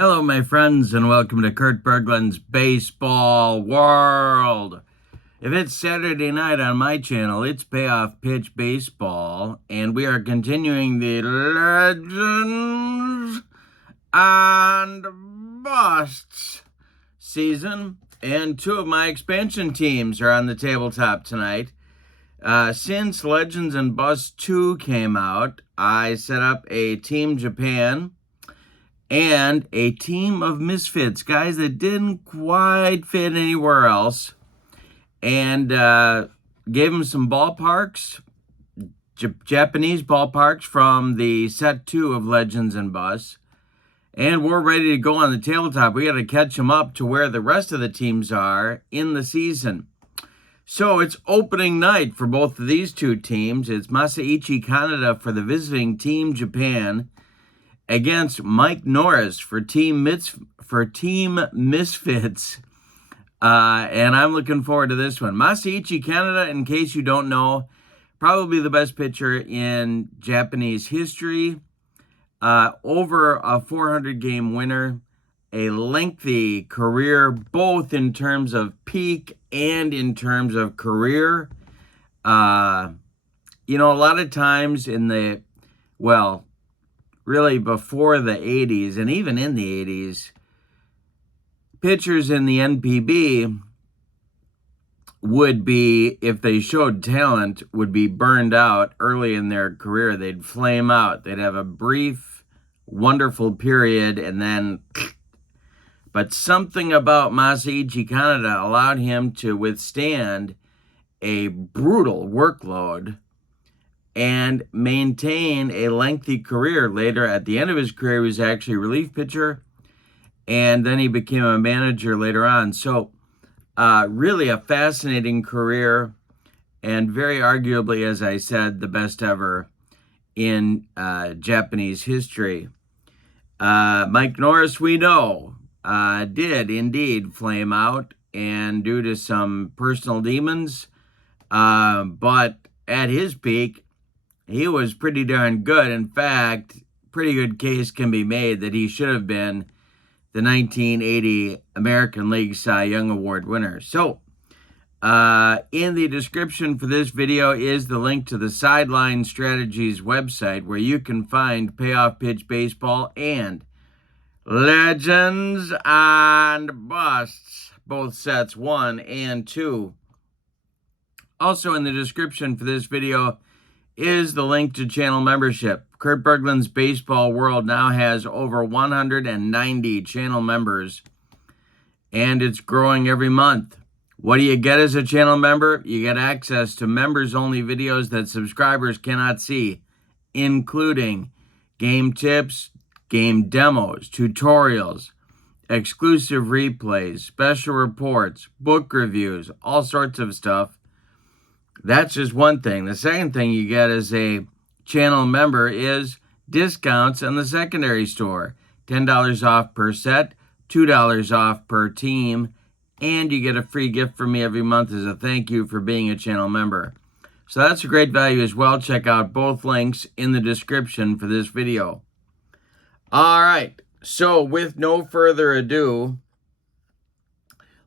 Hello, my friends, and welcome to Kurt Berglund's Baseball World. If it's Saturday night on my channel, it's Payoff Pitch Baseball, and we are continuing the Legends and Busts season, and two of my expansion teams are on the tabletop tonight. Since Legends and Busts 2 came out, I set up a Team Japan and a team of Misfits, guys that didn't quite fit anywhere else, and gave them some ballparks, Japanese ballparks from the set 2 of Legends and Busts, and we're ready to go on the tabletop. We got to catch them up to where the rest of the teams are in the season. So it's opening night for both of these two teams. It's Masaichi Kaneda for the visiting Team Japan against Mike Norris for Team Misfits. And I'm looking forward to this one. Masaichi Kaneda, in case you don't know, probably the best pitcher in Japanese history. Over a 400-game winner. A lengthy career, both in terms of peak and in terms of career. A lot of times in the, really before the 80s and even in the 80s, pitchers in the NPB would be, if they showed talent, would be burned out early in their career. They'd flame out. They'd have a brief, wonderful period, and then... But something about Masaichi Kaneda allowed him to withstand a brutal workload and maintain a lengthy career. Later, at the end of his career, he was actually a relief pitcher, and then he became a manager later on. So really a fascinating career, and very arguably, as I said, the best ever in Japanese history. Mike Norris, we know, did indeed flame out, and due to some personal demons, but at his peak, he was pretty darn good. In fact, pretty good case can be made that he should have been the 1980 American League Cy Young Award winner. So, in the description for this video is the link to the Sideline Strategies website, where you can find Payoff Pitch Baseball and Legends and Busts, both sets 1 and 2. Also in the description for this video is the link to channel membership. Kurt Berglund's Baseball World now has over 190 channel members, and it's growing every month. What do you get as a channel member? You get access to members-only videos that subscribers cannot see, including game tips, game demos, tutorials, exclusive replays, special reports, book reviews, all sorts of stuff. That's just one thing. The second thing you get as a channel member is discounts on the secondary store. $10 off per set, $2 off per team, and you get a free gift from me every month as a thank you for being a channel member. So that's a great value as well. Check out both links in the description for this video. All right, so with no further ado,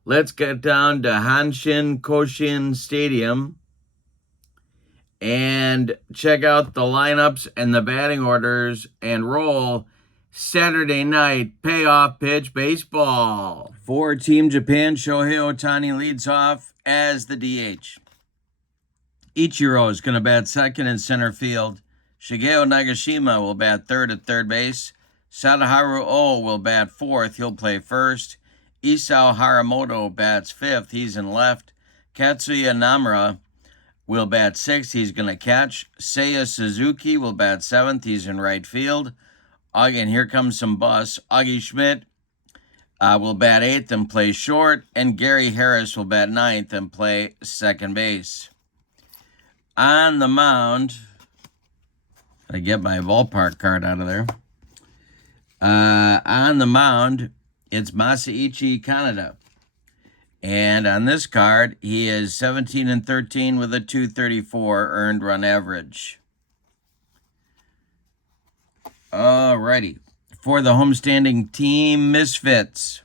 let's get down to Hanshin Koshin Stadium and check out the lineups and the batting orders and roll Saturday night Payoff Pitch Baseball. For Team Japan, Shohei Ohtani leads off as the DH. Ichiro is going to bat second in center field. Shigeo Nagashima will bat third at third base. Sadaharu Oh will bat fourth. He'll play first. Isao Haramoto bats fifth. He's in left. Katsuya Namura will bat sixth. He's going to catch. Seiya Suzuki will bat seventh. He's in right field. And here comes some busts. Augie Schmidt will bat eighth and play short. And Gary Harris will bat ninth and play second base. On the mound, I get my ballpark card out of there. On the mound, it's Masaichi Kaneda. And on this card, he is 17-13 with a .234 earned run average. Alrighty. for the homestanding team, Misfits.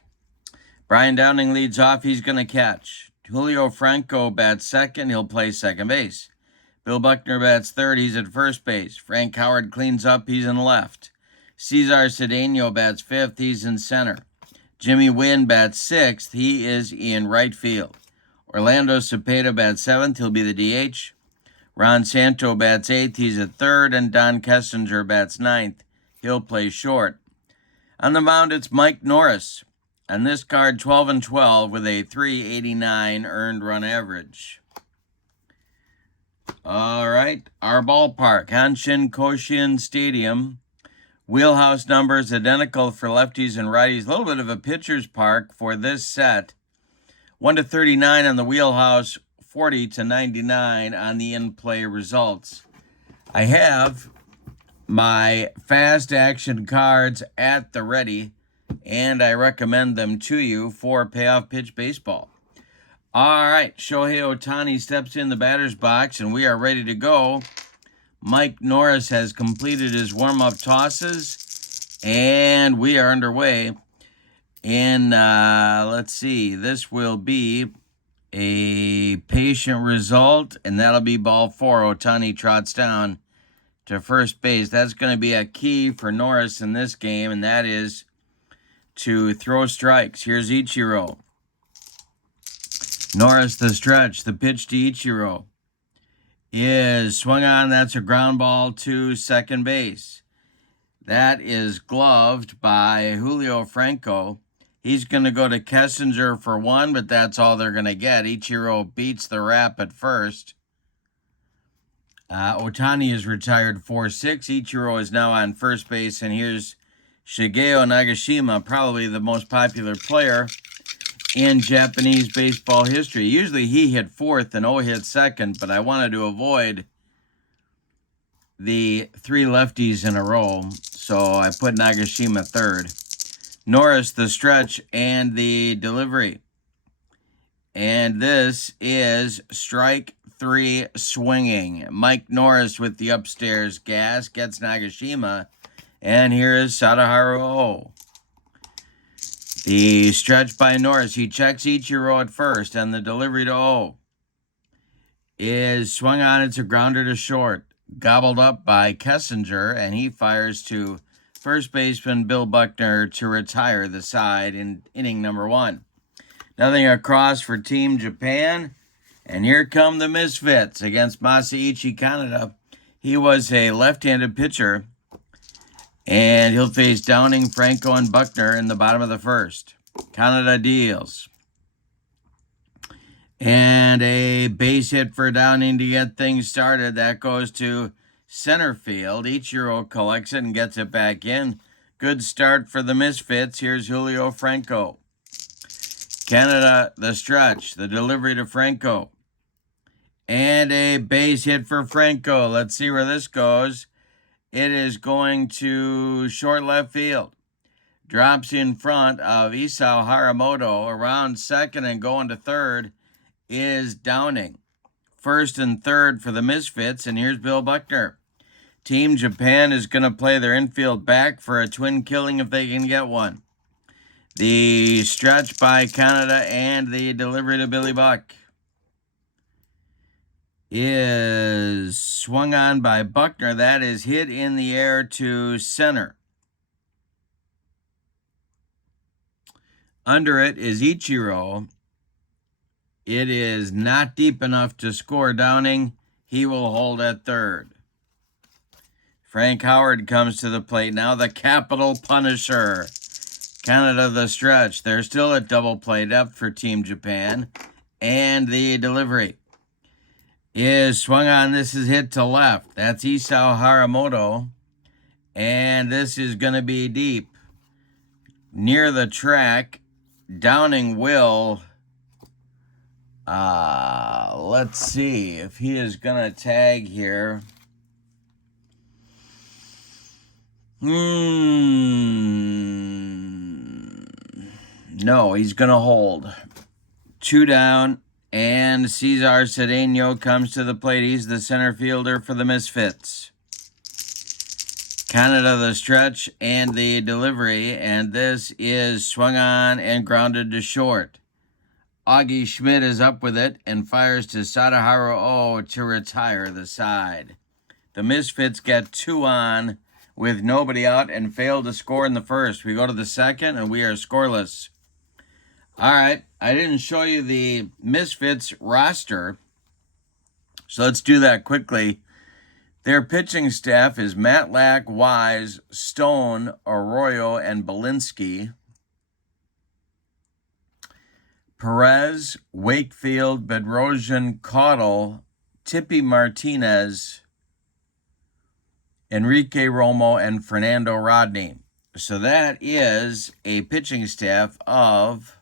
Brian Downing leads off. He's going to catch. Julio Franco bats second. He'll play second base. Bill Buckner bats third. He's at first base. Frank Howard cleans up. He's in left. Cesar Cedeno bats fifth. He's in center. Jimmy Wynn bats sixth. He is in right field. Orlando Cepeda bats seventh. He'll be the DH. Ron Santo bats eighth. He's at third. And Don Kessinger bats ninth. He'll play short. On the mound, it's Mike Norris. On this card, 12-12 with a .389 earned run average. All right, our ballpark, Hanshin Koshien Stadium. Wheelhouse numbers identical for lefties and righties. A little bit of a pitcher's park for this set. 1-39 on the wheelhouse, 40-99 on the in-play results. I have my fast action cards at the ready, and I recommend them to you for payoff pitch baseball. All right, Shohei Ohtani steps in the batter's box, and we are ready to go. Mike Norris has completed his warm-up tosses, and we are underway. And let's see, this will be a patient result, and that'll be ball four. Ohtani trots down to first base. That's going to be a key for Norris in this game, and that is to throw strikes. Here's Ichiro. Norris the stretch. The pitch to Ichiro is swung on. That's a ground ball to second base. That is gloved by Julio Franco. He's going to go to Kessinger for one, but that's all they're going to get. Ichiro beats the rap at first. Ohtani is retired 4-6. Ichiro is now on first base, and here's Shigeo Nagashima, probably the most popular player in Japanese baseball history. Usually he hit fourth and O hit second, but I wanted to avoid the three lefties in a row, so I put Nagashima third. Norris the stretch and the delivery. And this is strike three swinging. Mike Norris with the upstairs gas gets Nagashima. And here is Sadaharu O. The stretch by Norris. He checks Ichiro at first, and the delivery to O is swung on. It's a grounder to short. Gobbled up by Kessinger, and he fires to first baseman Bill Buckner to retire the side in inning number one. Nothing across for Team Japan. And here come the Misfits against Masaichi Kaneda. He was a left-handed pitcher. And he'll face Downing, Franco, and Buckner in the bottom of the first. Kaneda deals. And a base hit for Downing to get things started. That goes to center field. Ichiro collects it and gets it back in. Good start for the Misfits. Here's Julio Franco. Kaneda, the stretch. The delivery to Franco. And a base hit for Franco. Let's see where this goes. It is going to short left field. Drops in front of Isao Haramoto. Around second and going to third is Downing. First and third for the Misfits, and here's Bill Buckner. Team Japan is going to play their infield back for a twin killing if they can get one. The stretch by Kaneda and the delivery to Billy Buck is swung on by Buckner. That is hit in the air to center. Under it is Ichiro. It is not deep enough to score Downing. He will hold at third. Frank Howard comes to the plate. Now the capital punisher. Kaneda the stretch. They're still at double play depth for Team Japan. And the delivery is swung on. This is hit to left. That's Isao Haramoto. And this is going to be deep. Near the track. Downing will... let's see if he is going to tag here. No, he's going to hold. 2 down, and Cesar Cedeno comes to the plate. He's the center fielder for the Misfits. Kaneda the stretch and the delivery, and this is swung on and grounded to short. Augie Schmidt is up with it and fires to Sadaharu O to retire the side. The Misfits get 2 on with nobody out and fail to score in the first. We go to the second and we are scoreless. All right, I didn't show you the Misfits roster, so let's do that quickly. Their pitching staff is Matlack, Wise, Stone, Arroyo, and Belinsky. Perez, Wakefield, Bedrosian, Caudle, Tippy Martinez, Enrique Romo, and Fernando Rodney. So that is a pitching staff of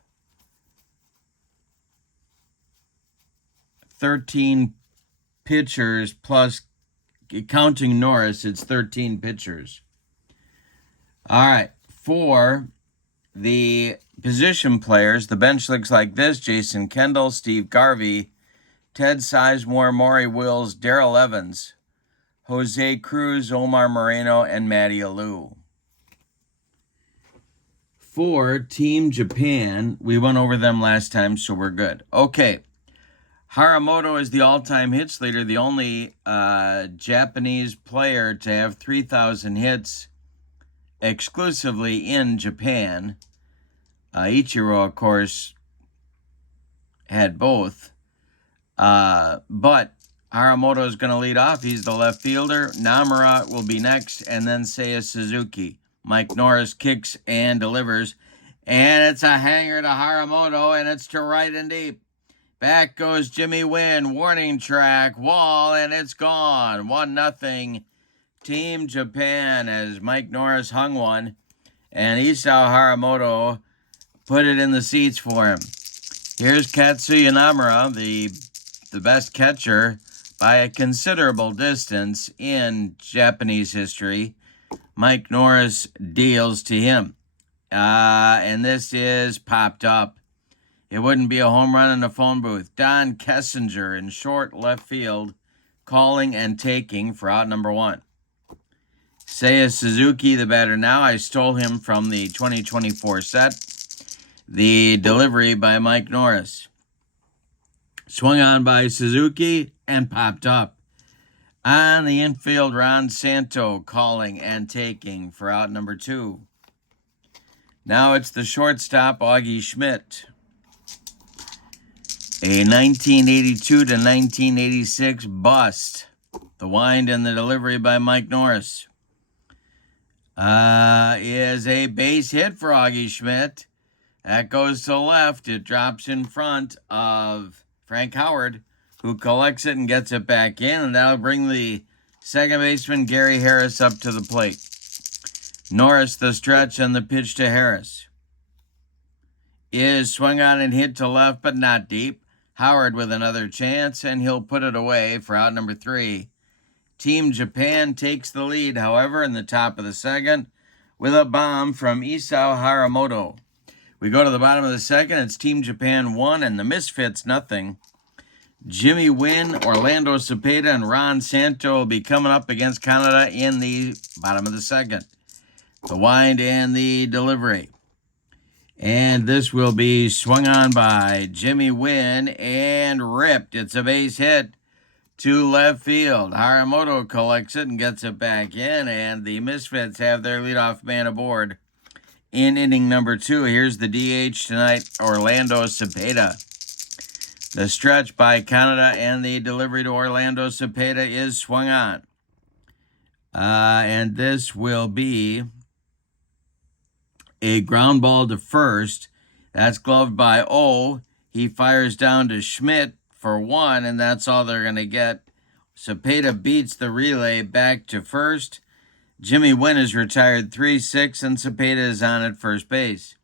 13 pitchers plus, counting Norris, it's 13 pitchers. All right, for the position players, the bench looks like this: Jason Kendall, Steve Garvey, Ted Sizemore, Maury Wills, Darrell Evans, Jose Cruz, Omar Moreno, and Matty Alou. For Team Japan, we went over them last time, so we're good. Okay. Haramoto is the all-time hits leader, the only Japanese player to have 3,000 hits exclusively in Japan. Ichiro, of course, had both. But Haramoto is going to lead off. He's the left fielder. Namura will be next, and then Seiya Suzuki. Mike Norris kicks and delivers. And it's a hanger to Haramoto, and it's to right and deep. Back goes Jimmy Wynn, warning track, wall, and it's gone. 1-0 Team Japan as Mike Norris hung one, and Isao Haramoto put it in the seats for him. Here's Katsuya Namura, the best catcher by a considerable distance in Japanese history. Mike Norris deals to him. And this is popped up. It wouldn't be a home run in the phone booth. Don Kessinger in short left field, calling and taking for out number 1. Seiya Suzuki, the batter now. I stole him from the 2024 set. The delivery by Mike Norris. Swung on by Suzuki and popped up. On the infield, Ron Santo calling and taking for out number 2. Now it's the shortstop, Augie Schmidt. A 1982 to 1986 bust. The wind and the delivery by Mike Norris. Is a base hit for Augie Schmidt. That goes to the left. It drops in front of Frank Howard, who collects it and gets it back in, and that'll bring the second baseman Gary Harris up to the plate. Norris, the stretch, and the pitch to Harris is swung on and hit to left, but not deep. Howard with another chance, and he'll put it away for out number 3. Team Japan takes the lead, however, in the top of the second with a bomb from Isao Haramoto. We go to the bottom of the second. It's Team Japan 1 and the Misfits 0. Jimmy Wynn, Orlando Cepeda, and Ron Santo will be coming up against Kaneda in the bottom of the second. The wind and the delivery. And this will be swung on by Jimmy Wynn and ripped. It's a base hit to left field. Haramoto collects it and gets it back in, and the Misfits have their leadoff man aboard in inning number 2. Here's the DH tonight, Orlando Cepeda. The stretch by Kaneda and the delivery to Orlando Cepeda is swung on. And this will be a ground ball to first. That's gloved by O. He fires down to Schmidt for 1, and that's all they're going to get. Cepeda beats the relay back to first. Jimmy Wynn is retired 3-6, and Cepeda is on at first base.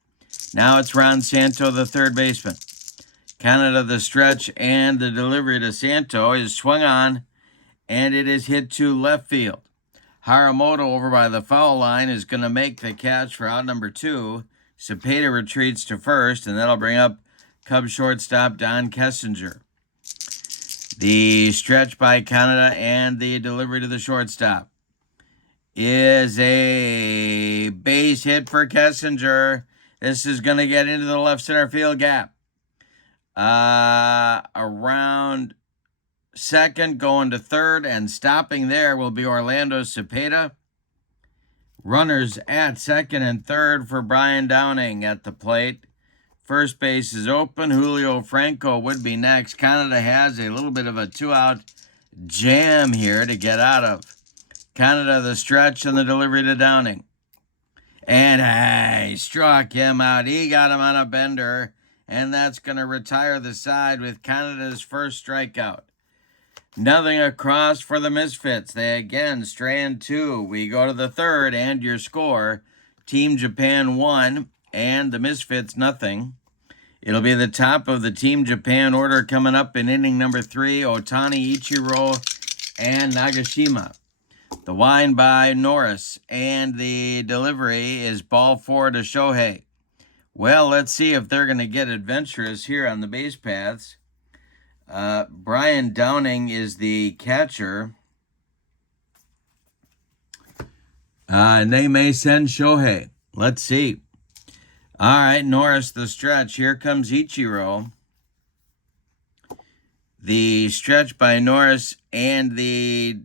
Now it's Ron Santo, the third baseman. Kaneda, the stretch, and the delivery to Santo is swung on, and it is hit to left field. Haramoto over by the foul line is going to make the catch for out number 2. Cepeda retreats to first, and that'll bring up Cubs shortstop Don Kessinger. The stretch by Kaneda and the delivery to the shortstop is a base hit for Kessinger. This is going to get into the left center field gap. Around second, going to third, and stopping there will be Orlando Cepeda. Runners at second and third for Brian Downing at the plate. First base is open. Julio Franco would be next. Kaneda has a little bit of a two-out jam here to get out of. Kaneda the stretch and the delivery to Downing. And he struck him out. He got him on a bender. And that's going to retire the side with Kaneda's first strikeout. Nothing across for the Misfits. They again strand two. We go to the third, and your score. Team Japan 1 and the Misfits nothing. It'll be the top of the Team Japan order coming up in inning number 3. Ohtani, Ichiro, and Nagashima. The wind by Norris, and the delivery is ball 4 to Shohei. Well, let's see if they're going to get adventurous here on the base paths. Brian Downing is the catcher. And they may send Shohei. Let's see. All right, Norris the stretch. Here comes Ichiro. The stretch by Norris and the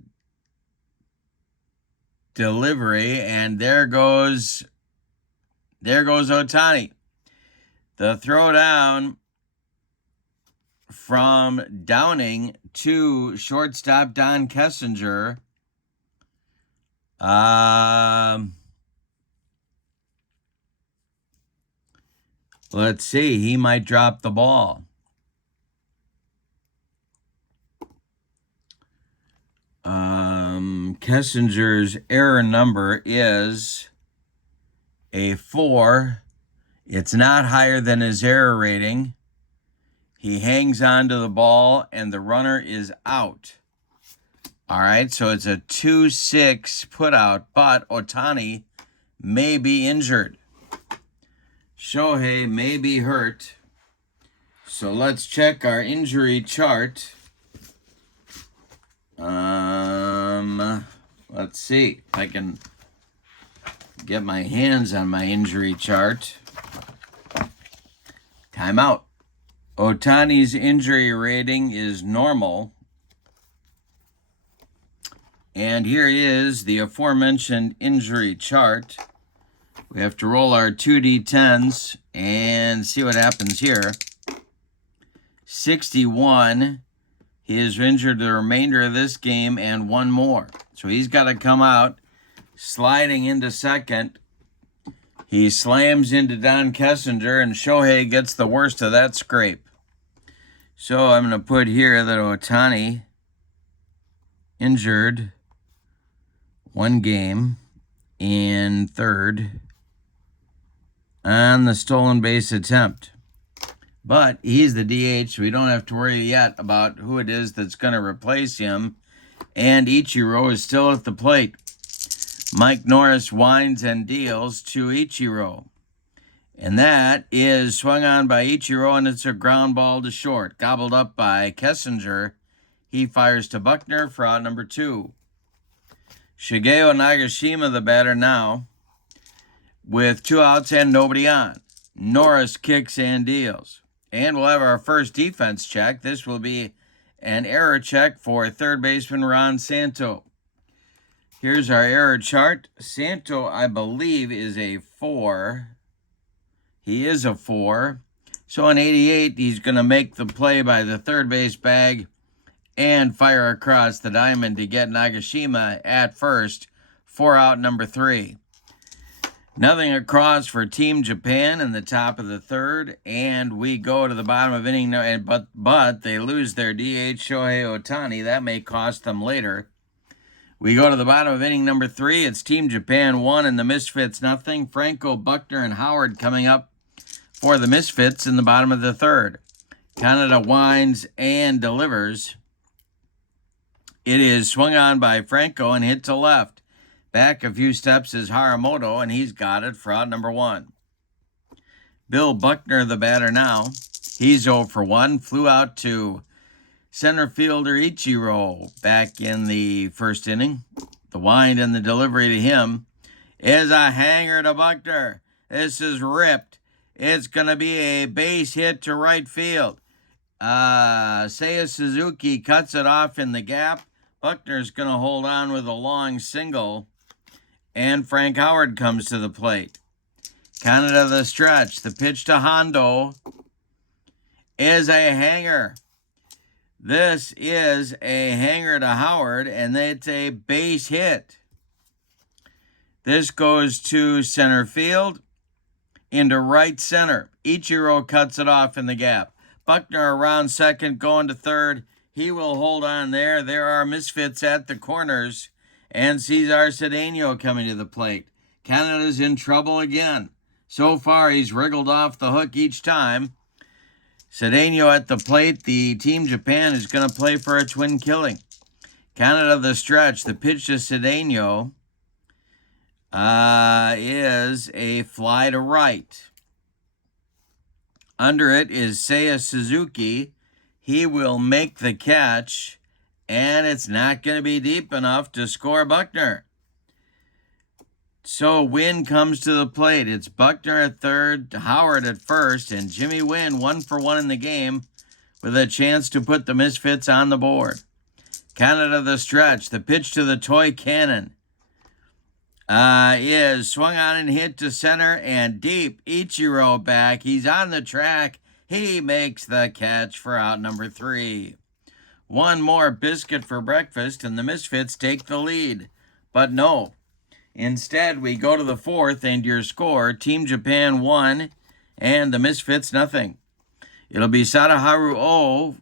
delivery, and there goes Ohtani. The throw down from Downing to shortstop Don Kessinger. Let's see. He might drop the ball. Kessinger's error number is a 4. It's not higher than his error rating. He hangs on to the ball, and the runner is out. All right, so it's a 2-6 put out, but Ohtani may be injured. Shohei may be hurt. So let's check our injury chart. Let's see if I can get my hands on my injury chart. Timeout. Ohtani's injury rating is normal. And here is the aforementioned injury chart. We have to roll our 2d10s and see what happens here. 61. He is injured the remainder of this game and one more. So he's got to come out sliding into second. He slams into Don Kessinger, and Shohei gets the worst of that scrape. So I'm going to put here that Ohtani injured one game in third on the stolen base attempt. But he's the DH, so we don't have to worry yet about who it is that's going to replace him. And Ichiro is still at the plate. Mike Norris winds and deals to Ichiro. And that is swung on by Ichiro, and it's a ground ball to short. Gobbled up by Kessinger. He fires to Buckner for out number 2. Shigeo Nagashima, the batter now, with 2 outs and nobody on. Norris kicks and deals. And we'll have our first defense check. This will be an error check for third baseman Ron Santo. Here's our error chart. Santo, I believe, is a 4. He is a 4. So on 88, he's going to make the play by the third base bag and fire across the diamond to get Nagashima at first for out number 3. Nothing across for Team Japan in the top of the third, and we go to the bottom of inning, but they lose their DH Shohei Ohtani. That may cost them later. We go to the bottom of inning number 3. It's Team Japan 1 and the Misfits nothing. Franco, Buckner, and Howard coming up for the Misfits in the bottom of the third. Kaneda winds and delivers. It is swung on by Franco and hit to left. Back a few steps is Haramoto, and he's got it for out number 1. Bill Buckner, the batter now. He's 0 for 1. Flew out to center fielder Ichiro back in the first inning. The wind and the delivery to him is a hanger to Buckner. This is ripped. It's going to be a base hit to right field. Seiya Suzuki cuts it off in the gap. Buckner's going to hold on with a long single. And Frank Howard comes to the plate. Kaneda the stretch. The pitch to Hondo is a hanger. This is a hanger to Howard, and it's a base hit. This goes to center field, into right center. Ichiro cuts it off in the gap. Buckner around second, going to third. He will hold on there. There are Misfits at the corners, and Cesar Cedeno coming to the plate. Kaneda's in trouble again. So far, he's wriggled off the hook each time. Cedeno at the plate. The Team Japan is going to play for a twin killing. Kaneda the stretch. The pitch to Cedeno is a fly to right. Under it is Seiya Suzuki. He will make the catch, and it's not going to be deep enough to score Buckner. So Wynn comes to the plate. It's Buckner at third, Howard at first, and Jimmy Wynn 1-for-1 in the game with a chance to put the Misfits on the board. Kaneda the stretch. The pitch to the toy cannon is swung on and hit to center and deep. Ichiro back. He's on the track. He makes the catch for out number 3. One more biscuit for breakfast, and the Misfits take the lead. But no. Instead, we go to the 4th, and your score, Team Japan 1, and the Misfits nothing. It'll be Sadaharu O,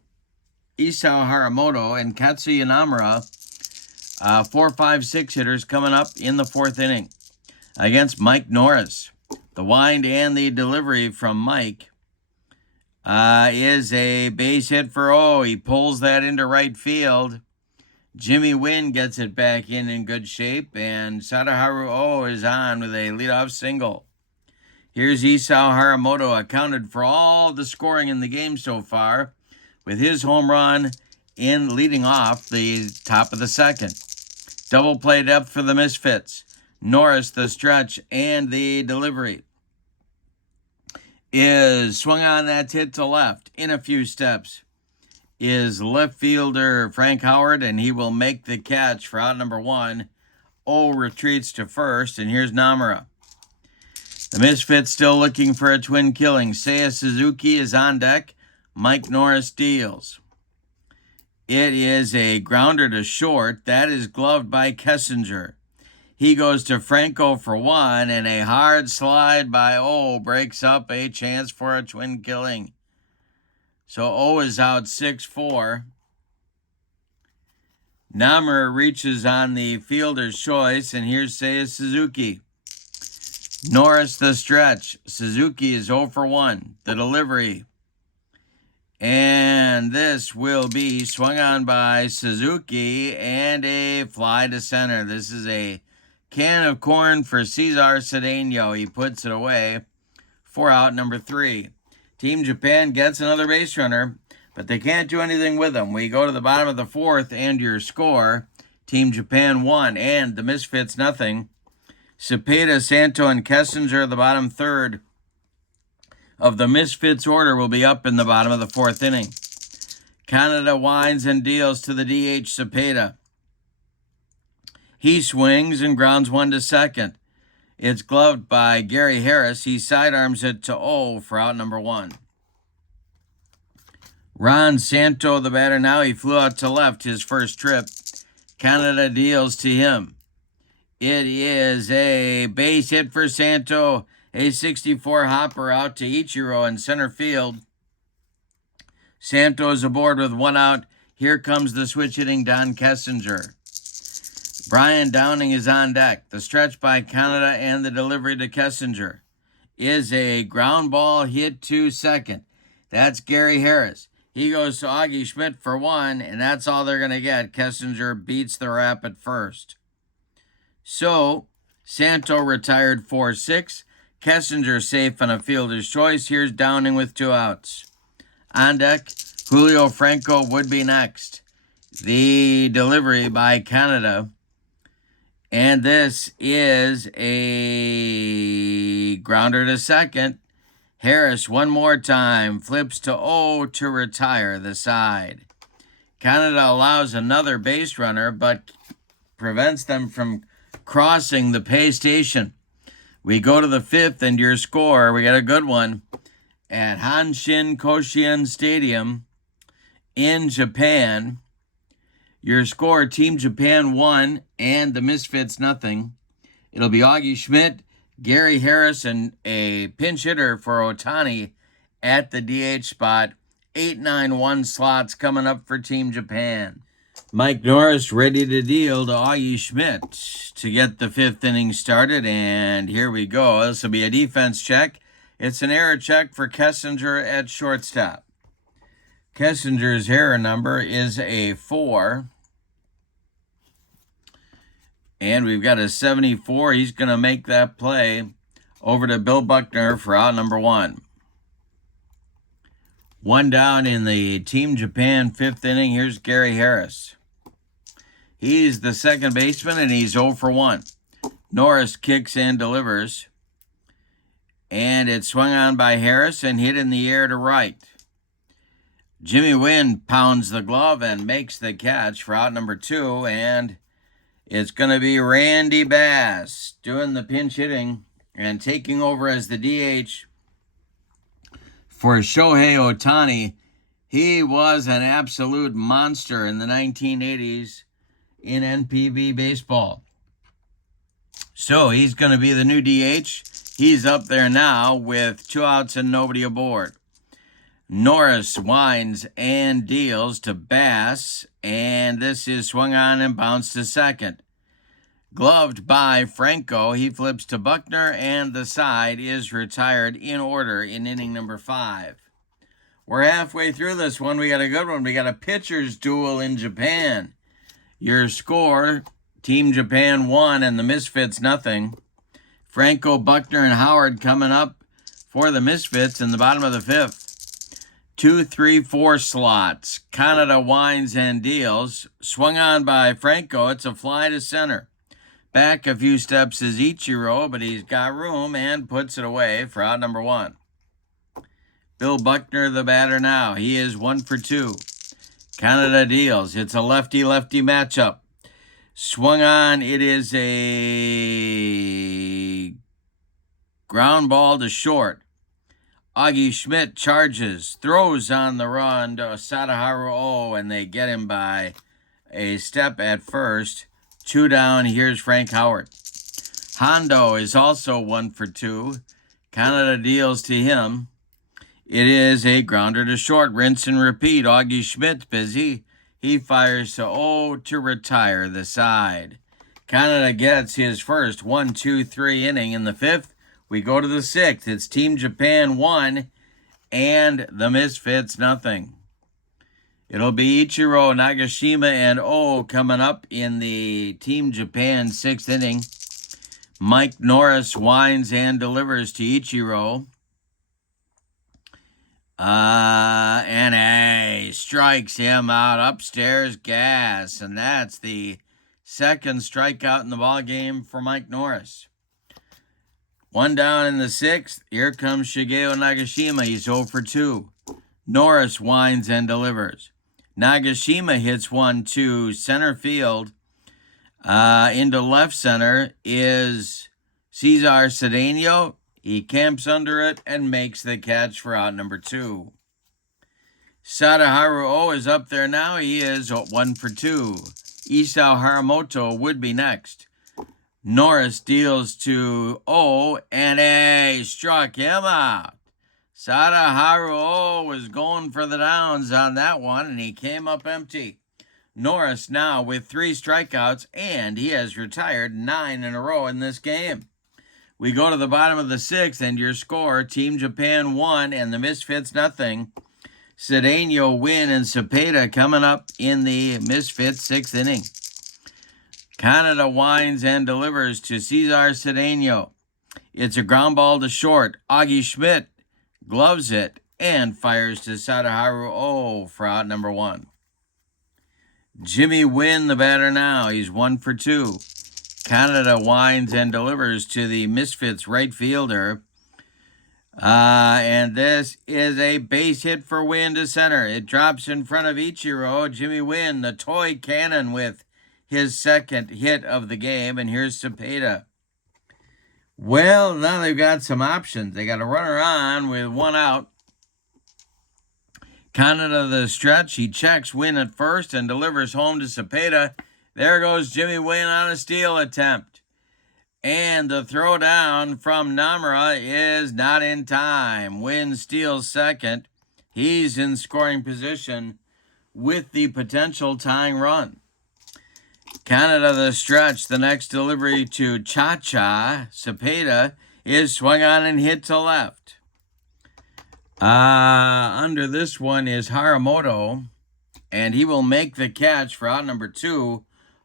Isao Haramoto, and Katsuya Namura, 4, 5, 6 hitters coming up in the 4th inning against Mike Norris. The wind and the delivery from Mike is a base hit for O. He pulls that into right field. Jimmy Wynn gets it back in good shape, and Sadaharu O is on with a leadoff single. Here's Isao Haramoto, accounted for all the scoring in the game so far, with his home run in leading off the top of the 2nd. Double play depth for the Misfits. Norris, the stretch, and the delivery is swung on. That's hit to left in a few steps. Is left fielder Frank Howard, and he will make the catch for out number 1. O retreats to first, and here's Namura. The Misfits still looking for a twin killing. Seiya Suzuki is on deck. Mike Norris deals. It is a grounder to short. That is gloved by Kessinger. He goes to Franco for 1, and a hard slide by O breaks up a chance for a twin killing. So O is out 6-4. Namura reaches on the fielder's choice, and here's Seiya Suzuki. Norris the stretch. Suzuki is 0-for-1. The delivery. And this will be swung on by Suzuki and a fly to center. This is a can of corn for Cesar Cedeno. He puts it away for out number 3. Team Japan gets another base runner, but they can't do anything with him. We go to the bottom of the 4th, and your score, Team Japan 1, and the Misfits nothing. Cepeda, Santo, and Kessinger, the bottom 3rd of the Misfits order, will be up in the bottom of the 4th inning. Kaneda winds and deals to the DH Cepeda. He swings and grounds 1 to second. It's gloved by Gary Harris. He sidearms it to O for out number 1. Ron Santo, the batter now. He flew out to left his first trip. Kaneda deals to him. It is a base hit for Santo. A 64 hopper out to Ichiro in center field. Santo's aboard with 1 out. Here comes the switch hitting Don Kessinger. Brian Downing is on deck. The stretch by Kaneda and the delivery to Kessinger is a ground ball hit to second. That's Gary Harris. He goes to Augie Schmidt for 1, and that's all they're going to get. Kessinger beats the rap at first. So, Santo retired 4-6. Kessinger safe on a fielder's choice. Here's Downing with 2 outs. On deck, Julio Franco would be next. The delivery by Kaneda And this is a grounder to second. Harris one more time, flips to 0 to retire the side. Kaneda allows another base runner, but prevents them from crossing the pay station. We go to the 5th, and your score, we got a good one, at Hanshin Koshien Stadium in Japan. Your score, Team Japan 1 and the Misfits nothing. It'll be Augie Schmidt, Gary Harris, and a pinch hitter for Ohtani at the DH spot. 8-9-1 slots coming up for Team Japan. Mike Norris ready to deal to Augie Schmidt to get the 5th inning started, and here we go. This will be a defense check. It's an error check for Kessinger at shortstop. Kessinger's error number is a 4. And we've got a 74. He's going to make that play over to Bill Buckner for out number 1. One down in the Team Japan 5th inning. Here's Gary Harris. He's the second baseman, and he's 0 for 1. Norris kicks and delivers. And it's swung on by Harris and hit in the air to right. Jimmy Wynn pounds the glove and makes the catch for out number 2. And it's going to be Randy Bass doing the pinch hitting and taking over as the DH for Shohei Ohtani. He was an absolute monster in the 1980s in NPB baseball. So he's going to be the new DH. He's up there now with 2 outs and nobody aboard. Norris winds and deals to Bass, and this is swung on and bounced to second. Gloved by Franco, he flips to Buckner, and the side is retired in order in inning number 5. We're halfway through this one. We got a good one. We got a pitcher's duel in Japan. Your score, Team Japan 1 and the Misfits nothing. Franco, Buckner, and Howard coming up for the Misfits in the bottom of the 5th. 2, 3, 4 slots. Kaneda winds and deals. Swung on by Franco. It's a fly to center. Back a few steps is Ichiro, but he's got room and puts it away for out number 1. Bill Buckner, the batter now. He is 1 for 2. Kaneda deals. It's a lefty-lefty matchup. Swung on. It is a ground ball to short. Augie Schmidt charges, throws on the run to Sadaharu O, and they get him by a step at first. 2 down. Here's Frank Howard. Hondo is also 1 for 2. Kaneda deals to him. It is a grounder to short. Rinse and repeat. Augie Schmidt's busy. He fires to 0 to retire the side. Kaneda gets his first 1, 2, 3 inning in the 5th. We go to the 6th. It's Team Japan 1 and the Misfits nothing. It'll be Ichiro, Nagashima, and O coming up in the Team Japan 6th inning. Mike Norris winds and delivers to Ichiro. And strikes him out upstairs gas. And that's the second strikeout in the ball game for Mike Norris. 1 down in the 6th. Here comes Shigeo Nagashima. He's 0 for 2. Norris winds and delivers. Nagashima hits 1 to center field. Into left center is Cesar Cedeno. He camps under it and makes the catch for out number 2. Sadaharu O is up there now. He is 1 for 2. Isao Haramoto would be next. Norris deals to O, and struck him out. Sadaharu O was going for the downs on that one, and he came up empty. Norris now with 3 strikeouts, and he has retired 9 in a row in this game. We go to the bottom of the 6th, and your score, Team Japan 1 and the Misfits nothing. Cedeno, Wynn, and Cepeda coming up in the Misfits 6th inning. Kaneda winds and delivers to Cesar Cedeno. It's a ground ball to short. Augie Schmidt gloves it and fires to Sadaharu O for out number 1. Jimmy Wynn, the batter now. He's 1 for 2. Kaneda winds and delivers to the Misfits right fielder. And this is a base hit for Wynn to center. It drops in front of Ichiro. Jimmy Wynn, the toy cannon, with his second hit of the game. And here's Cepeda. Well, now they've got some options. They got a runner on with one out. Kaneda the stretch. He checks Wynn at first and delivers home to Cepeda. There goes Jimmy Wynn on a steal attempt. And the throw down from Namura is not in time. Wynn steals second. He's in scoring position with the potential tying run. Kaneda the stretch. The next delivery to Cha-Cha. Cepeda is swung on and hit to left. Under this one is Haramoto, and he will make the catch for out number 2.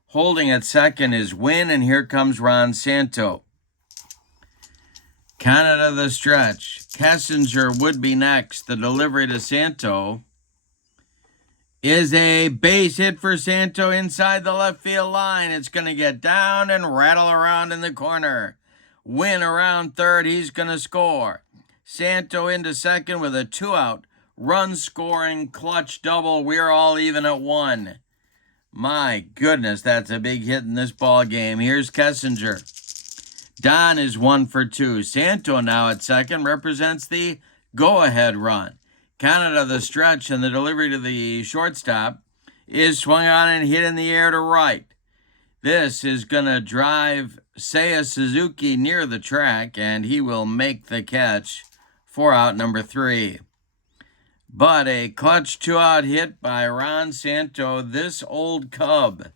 Holding at second is Wynn, and here comes Ron Santo. Kaneda the stretch. Kessinger would be next. The delivery to Santo is a base hit for Santo inside the left field line. It's going to get down and rattle around in the corner. Wynn around third. He's going to score. Santo into second with a 2-out run-scoring clutch double. We're all even at 1. My goodness, that's a big hit in this ball game. Here's Kessinger. Don is 1 for 2. Santo now at second represents the go-ahead run. Kaneda the stretch, and the delivery to the shortstop is swung on and hit in the air to right. This is going to drive Seiya Suzuki near the track, and he will make the catch for out number 3. But a clutch 2-out hit by Ron Santo, this old Cub,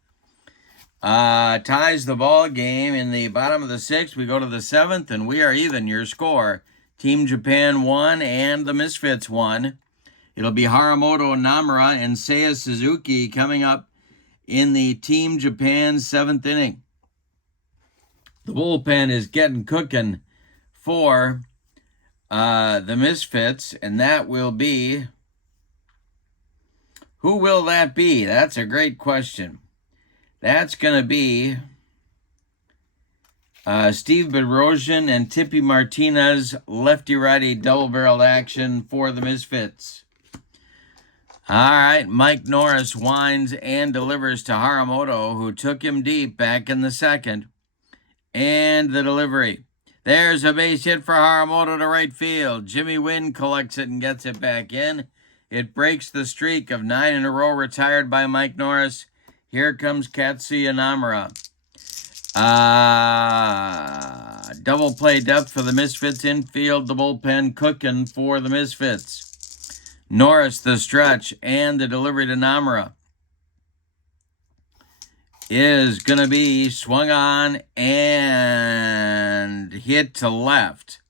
ties the ball game in the bottom of the 6th. We go to the 7th, and we are even. Your score, Team Japan 1 and the Misfits 1. It'll be Haramoto, Namura, and Seiya Suzuki coming up in the Team Japan 7th inning. The bullpen is getting cooking for the Misfits, and that will be... Who will that be? That's a great question. That's going to be Steve Bedrosian and Tippy Martinez, lefty-righty double-barreled action for the Misfits. All right, Mike Norris winds and delivers to Haramoto, who took him deep back in the 2nd. And the delivery. There's a base hit for Haramoto to right field. Jimmy Wynn collects it and gets it back in. It breaks the streak of 9 in a row retired by Mike Norris. Here comes Katsuya Namura. Double play depth for the Misfits infield. The bullpen cooking for the Misfits. Norris the stretch, and the delivery to Namura is going to be swung on and hit to left.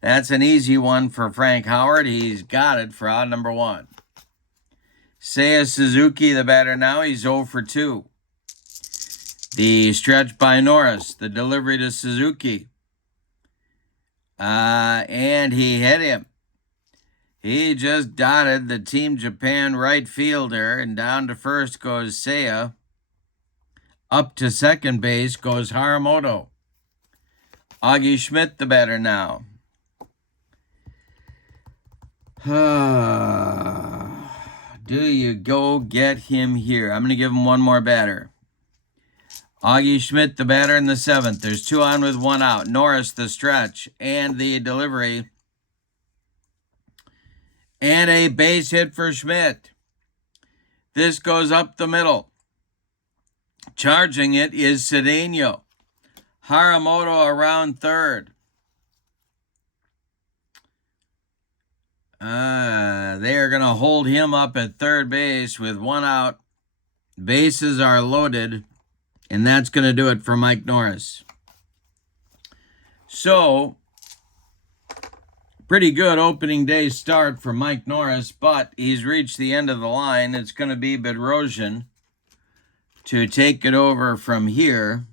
That's an easy one for Frank Howard. He's got it for out number 1. Seiya Suzuki, the batter now. He's 0 for 2. The stretch by Norris. The delivery to Suzuki. And he hit him. He just dotted the Team Japan right fielder, and down to first goes Seiya. Up to second base goes Haramoto. Augie Schmidt, the batter now. Do you go get him here? I'm going to give him one more batter. Augie Schmidt, the batter in the 7th. There's 2 on with 1 out. Norris, the stretch, and the delivery. And a base hit for Schmidt. This goes up the middle. Charging it is Cedeno. Haramoto around third. They are going to hold him up at third base with 1 out. Bases are loaded, and that's going to do it for Mike Norris. So, pretty good opening day start for Mike Norris, but he's reached the end of the line. It's going to be Bedrosian to take it over from here.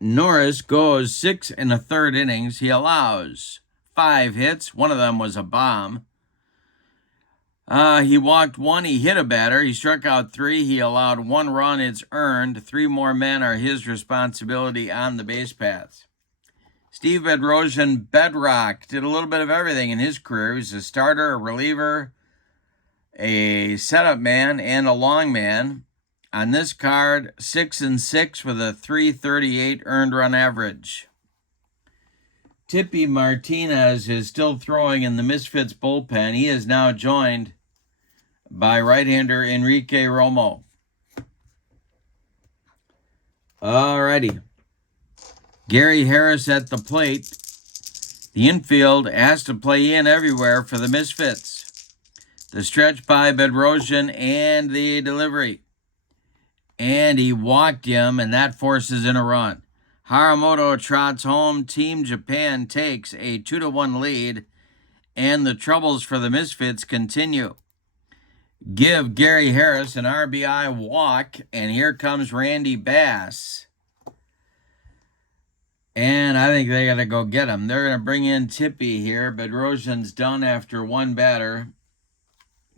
Norris goes 6 1/3 innings. He allows 5 hits. One of them was a bomb. He walked 1, he hit a batter, he struck out 3, he allowed 1 run, it's earned. 3 more men are his responsibility on the base paths. Steve Bedrosian, Bedrock, did a little bit of everything in his career. He was a starter, a reliever, a setup man, and a long man. On this card, 6-6 with a .338 earned run average. Tippy Martinez is still throwing in the Misfits bullpen. He is now joined by right-hander Enrique Romo. Alrighty. Gary Harris at the plate. The infield asked to play in everywhere for the Misfits. The stretch by Bedrosian and the delivery. And he walked him, and that forces in a run. Haramoto trots home. Team Japan takes a 2-1 lead, and the troubles for the Misfits continue. Give Gary Harris an RBI walk, and here comes Randy Bass. And I think they got to go get him. They're going to bring in Tippy here. Bedrosian's done after 1 batter.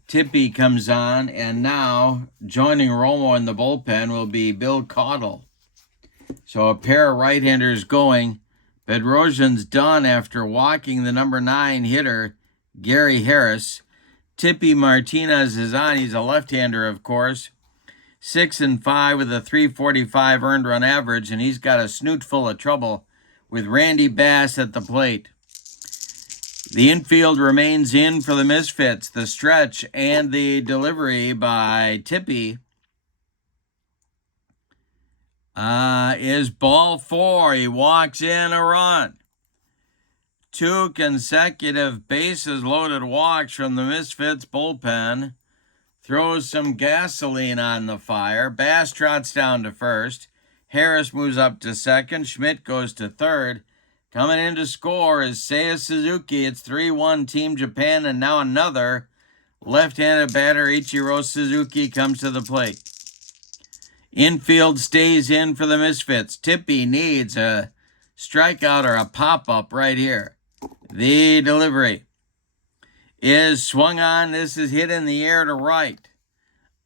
Tippy comes on, and now joining Romo in the bullpen will be Bill Caudle. So a pair of right-handers going. Bedrosian's done after walking the number 9 hitter, Gary Harris. Tippy Martinez is on. He's a left-hander, of course. 6-5 with a .345 earned run average, and he's got a snoot full of trouble with Randy Bass at the plate. The infield remains in for the Misfits. The stretch and the delivery by Tippy is ball 4. He walks in a run. 2 consecutive bases loaded walks from the Misfits bullpen. Throws some gasoline on the fire. Bass trots down to first. Harris moves up to second. Schmidt goes to third. Coming in to score is Seiya Suzuki. It's 3-1 Team Japan, and now another left-handed batter, Ichiro Suzuki, comes to the plate. Infield stays in for the Misfits. Tippy needs a strikeout or a pop-up right here. The delivery is swung on. This is hit in the air to right.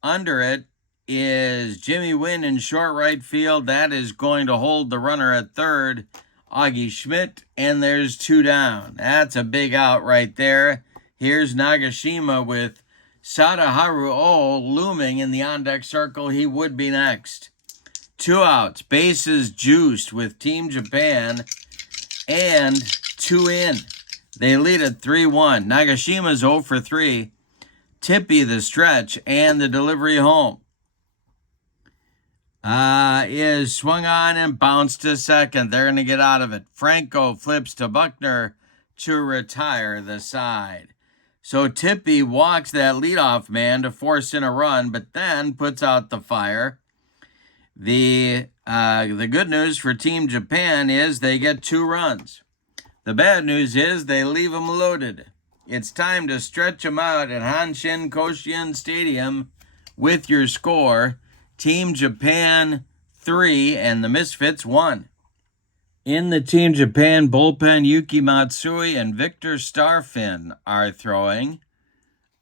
Under it is Jimmy Wynn in short right field. That is going to hold the runner at third, Augie Schmidt, and there's 2 down. That's a big out right there. Here's Nagashima with Sadaharu O looming in the on-deck circle. He would be next. 2 outs, bases juiced with Team Japan, and 2 in. They lead at 3-1. Nagashima's 0 for 3. Tippy the stretch and the delivery home. Is swung on and bounced to second. They're going to get out of it. Franco flips to Buckner to retire the side. So Tippy walks that leadoff man to force in a run, but then puts out the fire. The good news for Team Japan is they get 2 runs. The bad news is they leave them loaded. It's time to stretch them out at Hanshin Koshien Stadium with your score. Team Japan 3 and the Misfits 1. In the Team Japan bullpen, Yuki Matsui and Victor Starfin are throwing.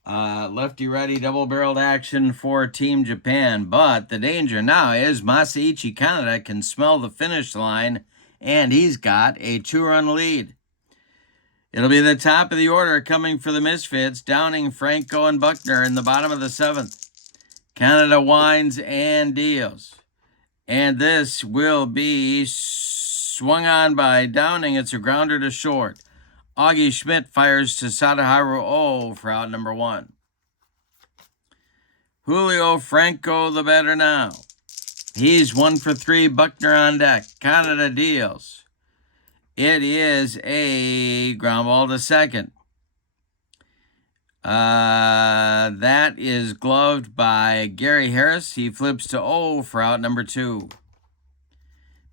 Lefty-righty double-barreled action for Team Japan. But the danger now is Masaichi Kaneda can smell the finish line, and he's got a 2-run lead. It'll be the top of the order coming for the Misfits. Downing, Franco, and Buckner in the bottom of the 7th. Kaneda winds and deals. And this will be swung on by Downing. It's a grounder to short. Augie Schmidt fires to Sadaharu O for out number 1. Julio Franco the batter now. He's 1 for 3. Buckner on deck. Kaneda deals. It is a ground ball to second. That is gloved by Gary Harris. He flips to 0 for out number 2.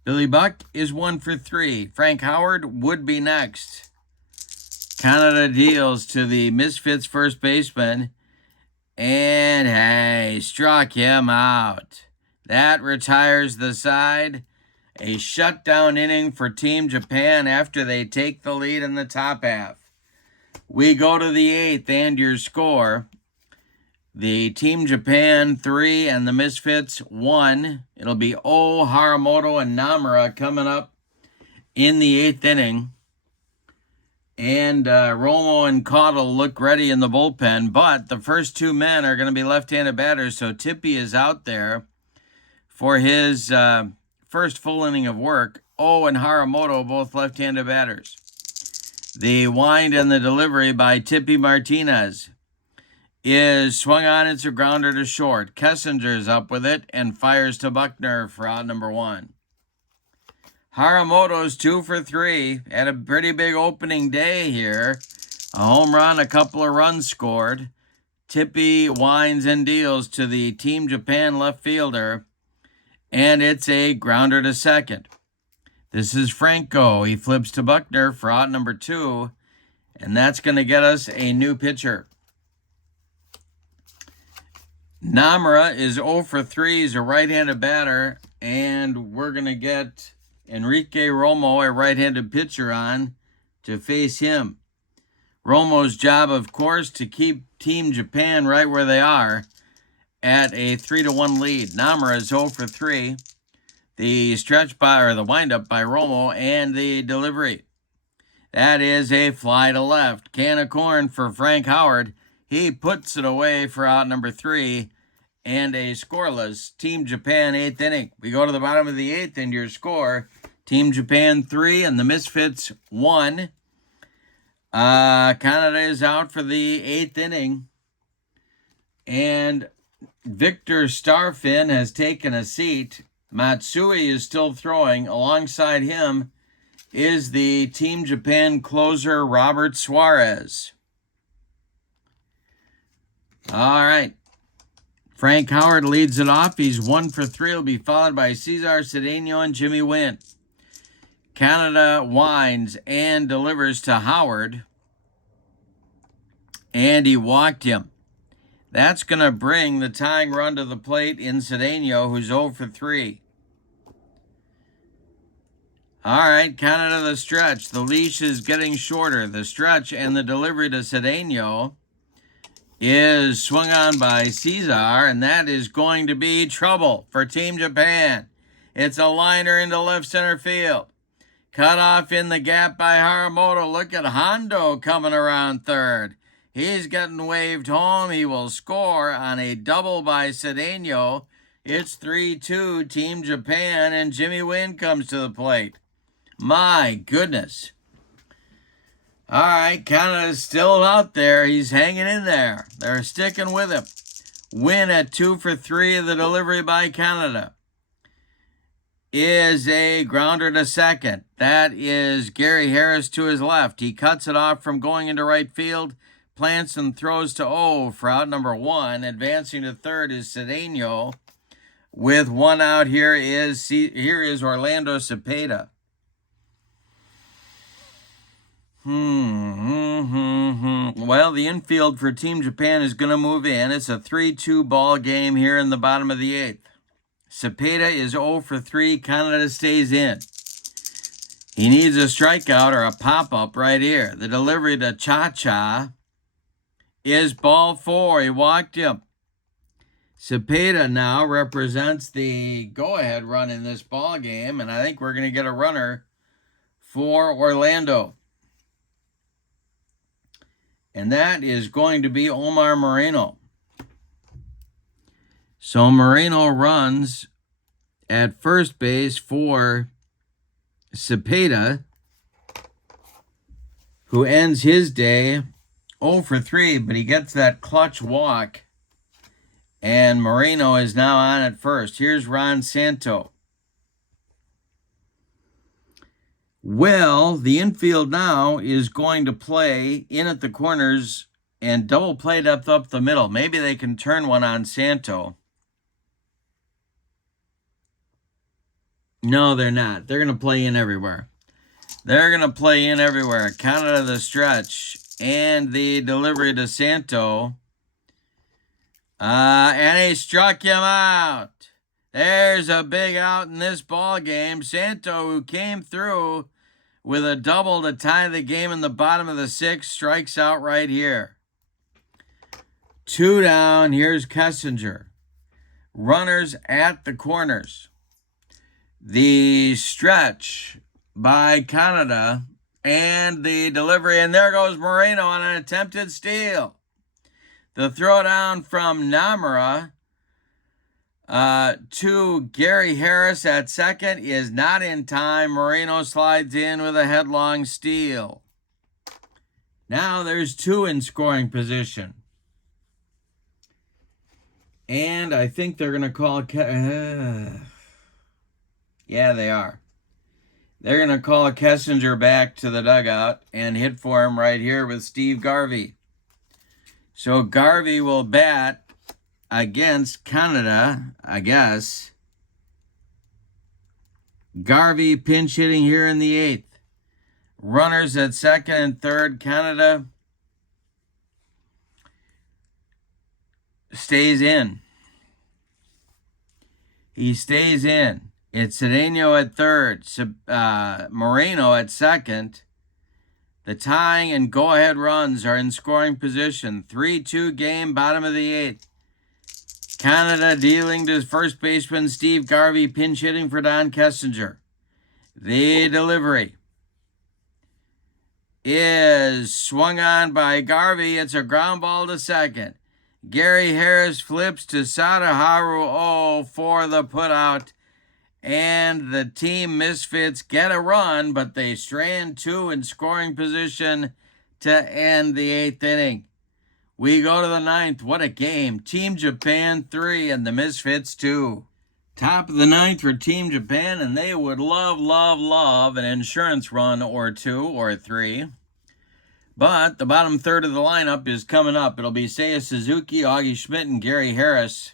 Billy Buck is 1 for 3. Frank Howard would be next. Kaneda deals to the Misfits first baseman. And hey, struck him out. That retires the side. A shutdown inning for Team Japan after they take the lead in the top half. We go to the 8th, and your score. The Team Japan 3 and the Misfits 1. It'll be O, Haramoto, and Namura coming up in the 8th inning. And Romo and Cottle look ready in the bullpen, but the first two men are going to be left-handed batters, so Tippy is out there for his first full inning of work. O and Haramoto, both left-handed batters. The wind and the delivery by Tippy Martinez is swung on. It's a grounder to short. Kessinger's up with it and fires to Buckner for out number 1. Haramoto's 2 for 3. Had a pretty big opening day here. A home run, a couple of runs scored. Tippy winds and deals to the Team Japan left fielder, and it's a grounder to second. This is Franco. He flips to Buckner for out number 2, and that's going to get us a new pitcher. Namura is 0 for 3. He's a right-handed batter, and we're going to get Enrique Romo, a right-handed pitcher, on to face him. Romo's job, of course, to keep Team Japan right where they are at a 3-1 lead. Namura is 0 for 3. The stretch by, or the windup by Romo, and the delivery. That is a fly to left. Can of corn for Frank Howard. He puts it away for out number 3, and a scoreless Team Japan 8th inning. We go to the bottom of the 8th, and your score, Team Japan 3 and the Misfits 1. Kaneda is out for the 8th inning, and Victor Starfin has taken a seat. Matsui is still throwing. Alongside him is the Team Japan closer, Robert Suarez. All right. Frank Howard leads it off. He's 1 for 3. He'll be followed by Cesar Cedeno and Jimmy Wynn. Kaneda winds and delivers to Howard, and he walked him. That's going to bring the tying run to the plate in Cedeno, who's 0 for 3. All right, Kaneda the stretch. The leash is getting shorter. The stretch and the delivery to Cedeno is swung on by Cesar, and that is going to be trouble for Team Japan. It's a liner into left center field. Cut off in the gap by Haramoto. Look at Hondo coming around third. He's getting waved home. He will score on a double by Cedeno. It's 3-2 Team Japan, and Jimmy Wynn comes to the plate. My goodness. All right, Kaneda's still out there. He's hanging in there. They're sticking with him. Wynn at 2 for 3. The delivery by Kaneda is a grounder to second. That is Gary Harris to his left. He cuts it off from going into right field. Plants and throws to O for out number 1. Advancing to third is Cedeno. With one out, here is Orlando Cepeda. Well, the infield for Team Japan is going to move in. It's a 3-2 ball game here in the bottom of the 8th. Cepeda is 0 for 3. Kaneda stays in. He needs a strikeout or a pop-up right here. The delivery to Cha-Cha is ball 4. He walked him. Cepeda now represents the go-ahead run in this ball game, and I think we're going to get a runner for Orlando. And that is going to be Omar Moreno. So Moreno runs at first base for Cepeda, who ends his day 0 for 3, but he gets that clutch walk, and Moreno is now on at first. Here's Ron Santo. Well, the infield now is going to play in at the corners and double play depth up the middle. Maybe they can turn one on Santo. No, they're not. They're going to play in everywhere. They're going to play in everywhere. Kaneda the stretch and the delivery to Santo. And he struck him out. There's a big out in this ball game. Santo, who came through with a double to tie the game in the bottom of the 6th, strikes out right here. 2 down. Here's Kessinger. Runners at the corners. The stretch by Kaneda and the delivery. And there goes Moreno on an attempted steal. The throwdown from Namura to Gary Harris at second is not in time. Moreno slides in with a headlong steal. Now there's 2 in scoring position. And I think they're going to call... yeah, they are. They're going to call Kessinger back to the dugout and hit for him right here with Steve Garvey. So Garvey will bat against Kaneda, I guess. Garvey pinch hitting here in the 8th. Runners at second and third. Kaneda stays in. He stays in. It's Cedeno at third. Moreno at second. The tying and go-ahead runs are in scoring position. 3-2 game, bottom of the 8th. Kaneda dealing to first baseman Steve Garvey, pinch hitting for Don Kessinger. The delivery is swung on by Garvey. It's a ground ball to second. Gary Harris flips to Sadaharu for the putout. And the team Misfits get a run, but they strand 2 in scoring position to end the 8th inning. We go to the 9th. What a game. Team Japan 3 and the Misfits 2. Top of the 9th for Team Japan, and they would love an insurance run or 2 or 3. But the bottom third of the lineup is coming up. It'll be Seiya Suzuki, Augie Schmidt, and Gary Harris.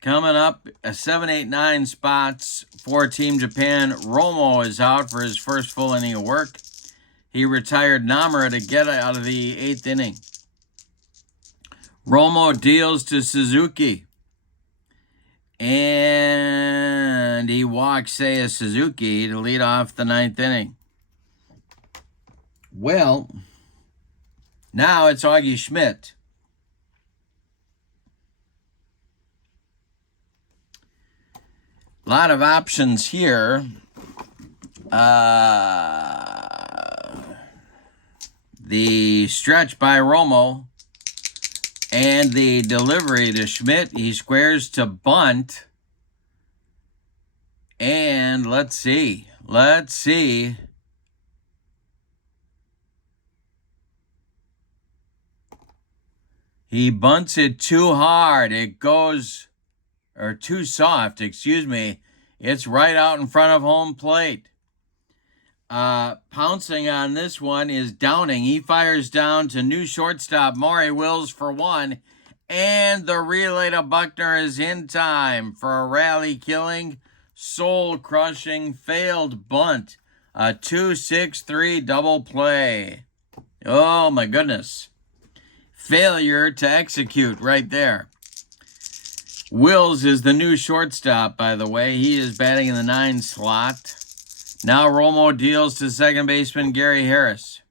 Coming up, 7, 8, 9 spots for Team Japan. Romo is out for his first full inning of work. He retired Namura to get out of the 8th inning. Romo deals to Suzuki. And he walks Seiya Suzuki to lead off the 9th inning. Well, now it's Augie Schmidt. A lot of options here. The stretch by Romo and the delivery to Schmidt. He squares to bunt. And let's see. He bunts it too hard. It goes... or too soft, excuse me. It's right out in front of home plate. Pouncing on this one is Downing. He fires down to new shortstop Maury Wills for 1. And the relay to Buckner is in time for a rally-killing, soul-crushing, failed bunt. A 2-6-3 double play. Oh, my goodness. Failure to execute right there. Wills is the new shortstop, by the way. He is batting in the 9 slot. Now Romo deals to second baseman Gary Harris.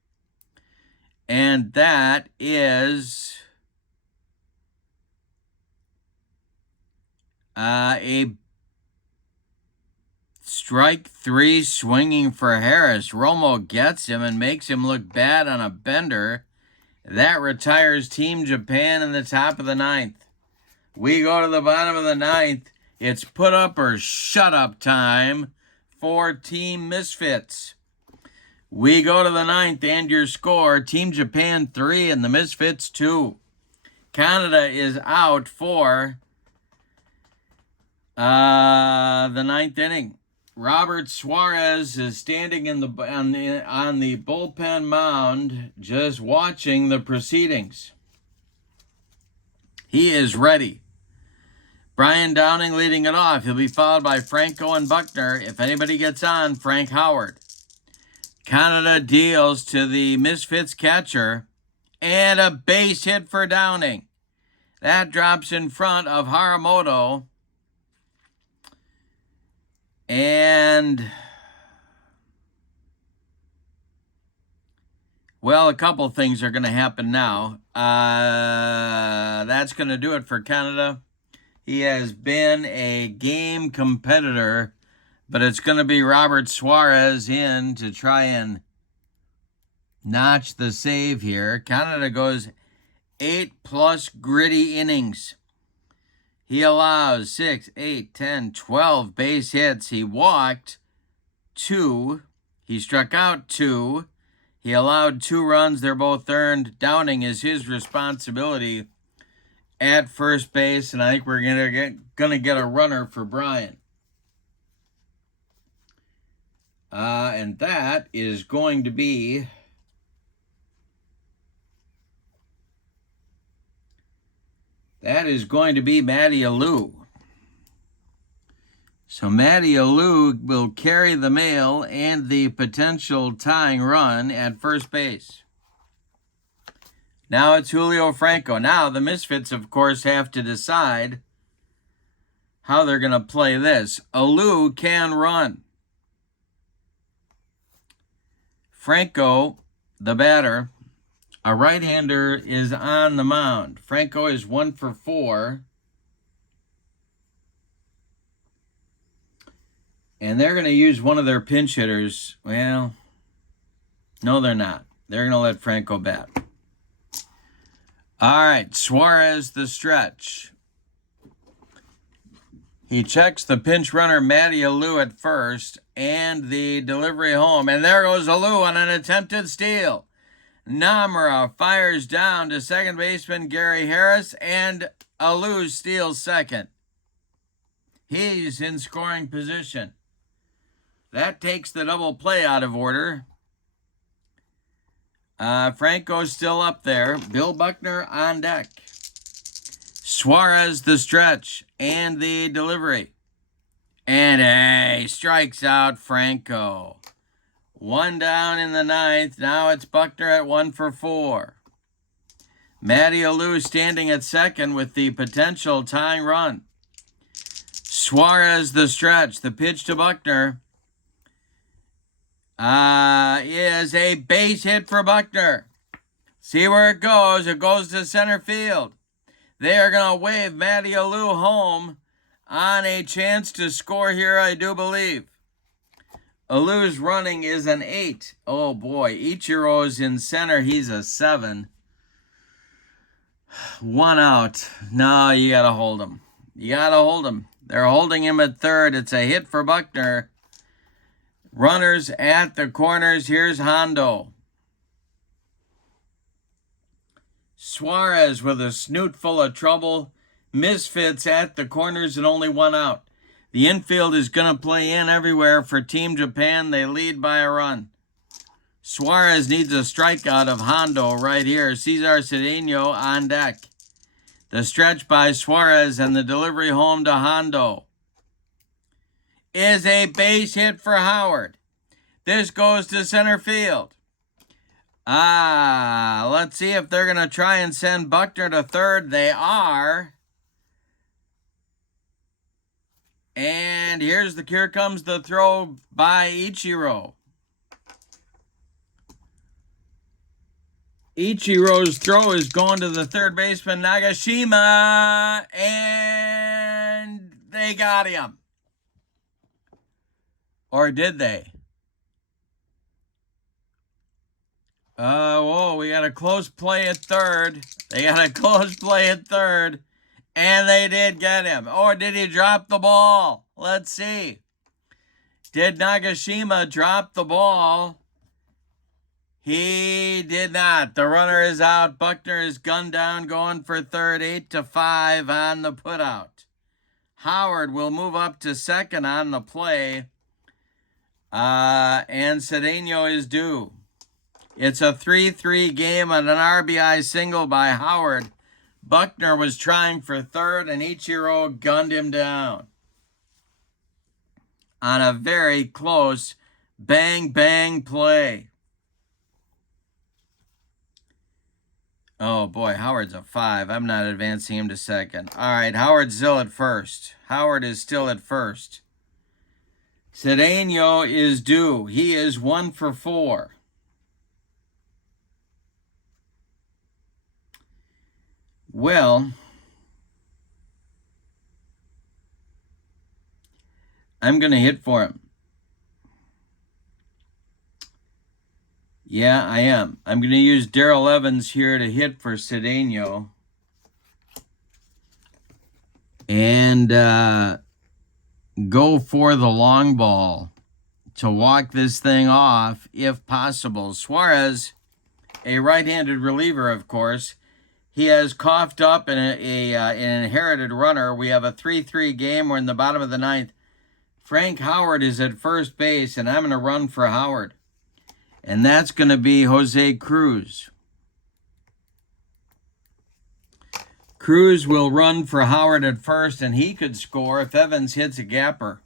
And that is a strike 3 swinging for Harris. Romo gets him and makes him look bad on a bender. That retires Team Japan in the top of the 9th. We go to the bottom of the 9th. It's put up or shut up time for Team Misfits. We go to the 9th and your score, Team Japan 3 and the Misfits 2. Kaneda is out for the 9th inning. Robert Suarez is standing on the bullpen mound just watching the proceedings. He is ready. Brian Downing leading it off. He'll be followed by Franco and Buckner. If anybody gets on, Frank Howard. Kaneda deals to the Misfits catcher. And a base hit for Downing. That drops in front of Haramoto. And, well, a couple things are going to happen now. that's going to do it for Kaneda. He has been a game competitor, but it's going to be Robert Suarez in to try and notch the save here. Kaneda goes 8+ gritty innings. He allows 6, 8, 10, 12 base hits. He walked 2. He struck out 2. He allowed 2 runs. They're both earned. Downing is his responsibility at first base, and I think we're gonna get a runner for Brian. And that is going to be Matty Alou. So Matty Alou will carry the mail and the potential tying run at first base. Now it's Julio Franco. Now the Misfits, of course, have to decide how they're going to play this. Alou can run. Franco, the batter, a right-hander, is on the mound. Franco is 1 for 4. And they're going to use one of their pinch hitters. Well, no, they're not. They're going to let Franco bat. All right, Suarez, the stretch. He checks the pinch runner, Matty Alou, at first, and the delivery home. And there goes Alou on an attempted steal. Namura fires down to second baseman Gary Harris, and Alou steals second. He's in scoring position. That takes the double play out of order. Franco's still up there. Bill Buckner on deck. Suarez, the stretch, and the delivery. And he strikes out Franco. 1 down in the 9th. Now it's Buckner at 1 for 4. Matty Alou standing at second with the potential tying run. Suarez, the stretch. The pitch to Buckner is a base hit for Buckner. See where it goes. It goes to center field. They are going to wave Matty Alou home on a chance to score here, I do believe. Alou's running is an 8. Oh, boy. Ichiro's in center. He's a 7. 1 out. No, you got to hold him. You got to hold him. They're holding him at third. It's a hit for Buckner. Runners at the corners. Here's Hondo. Suarez with a snoot full of trouble. Misfits at the corners and only 1 out. The infield is going to play in everywhere for Team Japan. They lead by a run. Suarez needs a strikeout of Hondo right here. Cesar Cedeno on deck. The stretch by Suarez and the delivery home to Hondo is a base hit for Howard. This goes to center field. Let's see if they're going to try and send Buckner to third. They are. And here comes the throw by Ichiro. Ichiro's throw is going to the third baseman, Nagashima, and they got him. Or did they? We got a close play at third. And they did get him. Or did he drop the ball? Let's see. Did Nagashima drop the ball? He did not. The runner is out. Buckner is gunned down, going for third, 8-5 on the putout. Howard will move up to second on the play. And Cedeno is due. It's a 3-3 game on an RBI single by Howard. Buckner was trying for third, and Ichiro gunned him down on a very close bang-bang play. Oh, boy, Howard's a 5. I'm not advancing him to second. All right, Howard's still at first. Howard is still at first. Cedeno is due. He is 1 for 4. Well, I'm going to hit for him. Yeah, I am. I'm going to use Darrell Evans here to hit for Cedeno. And go for the long ball to walk this thing off if possible. Suarez, a right-handed reliever, of course, he has coughed up an inherited runner. We have a 3-3 game. We're in the bottom of the ninth. Frank Howard is at first base, and I'm going to run for Howard. And that's going to be Jose Cruz. Cruz will run for Howard at first, and he could score if Evans hits a gapper.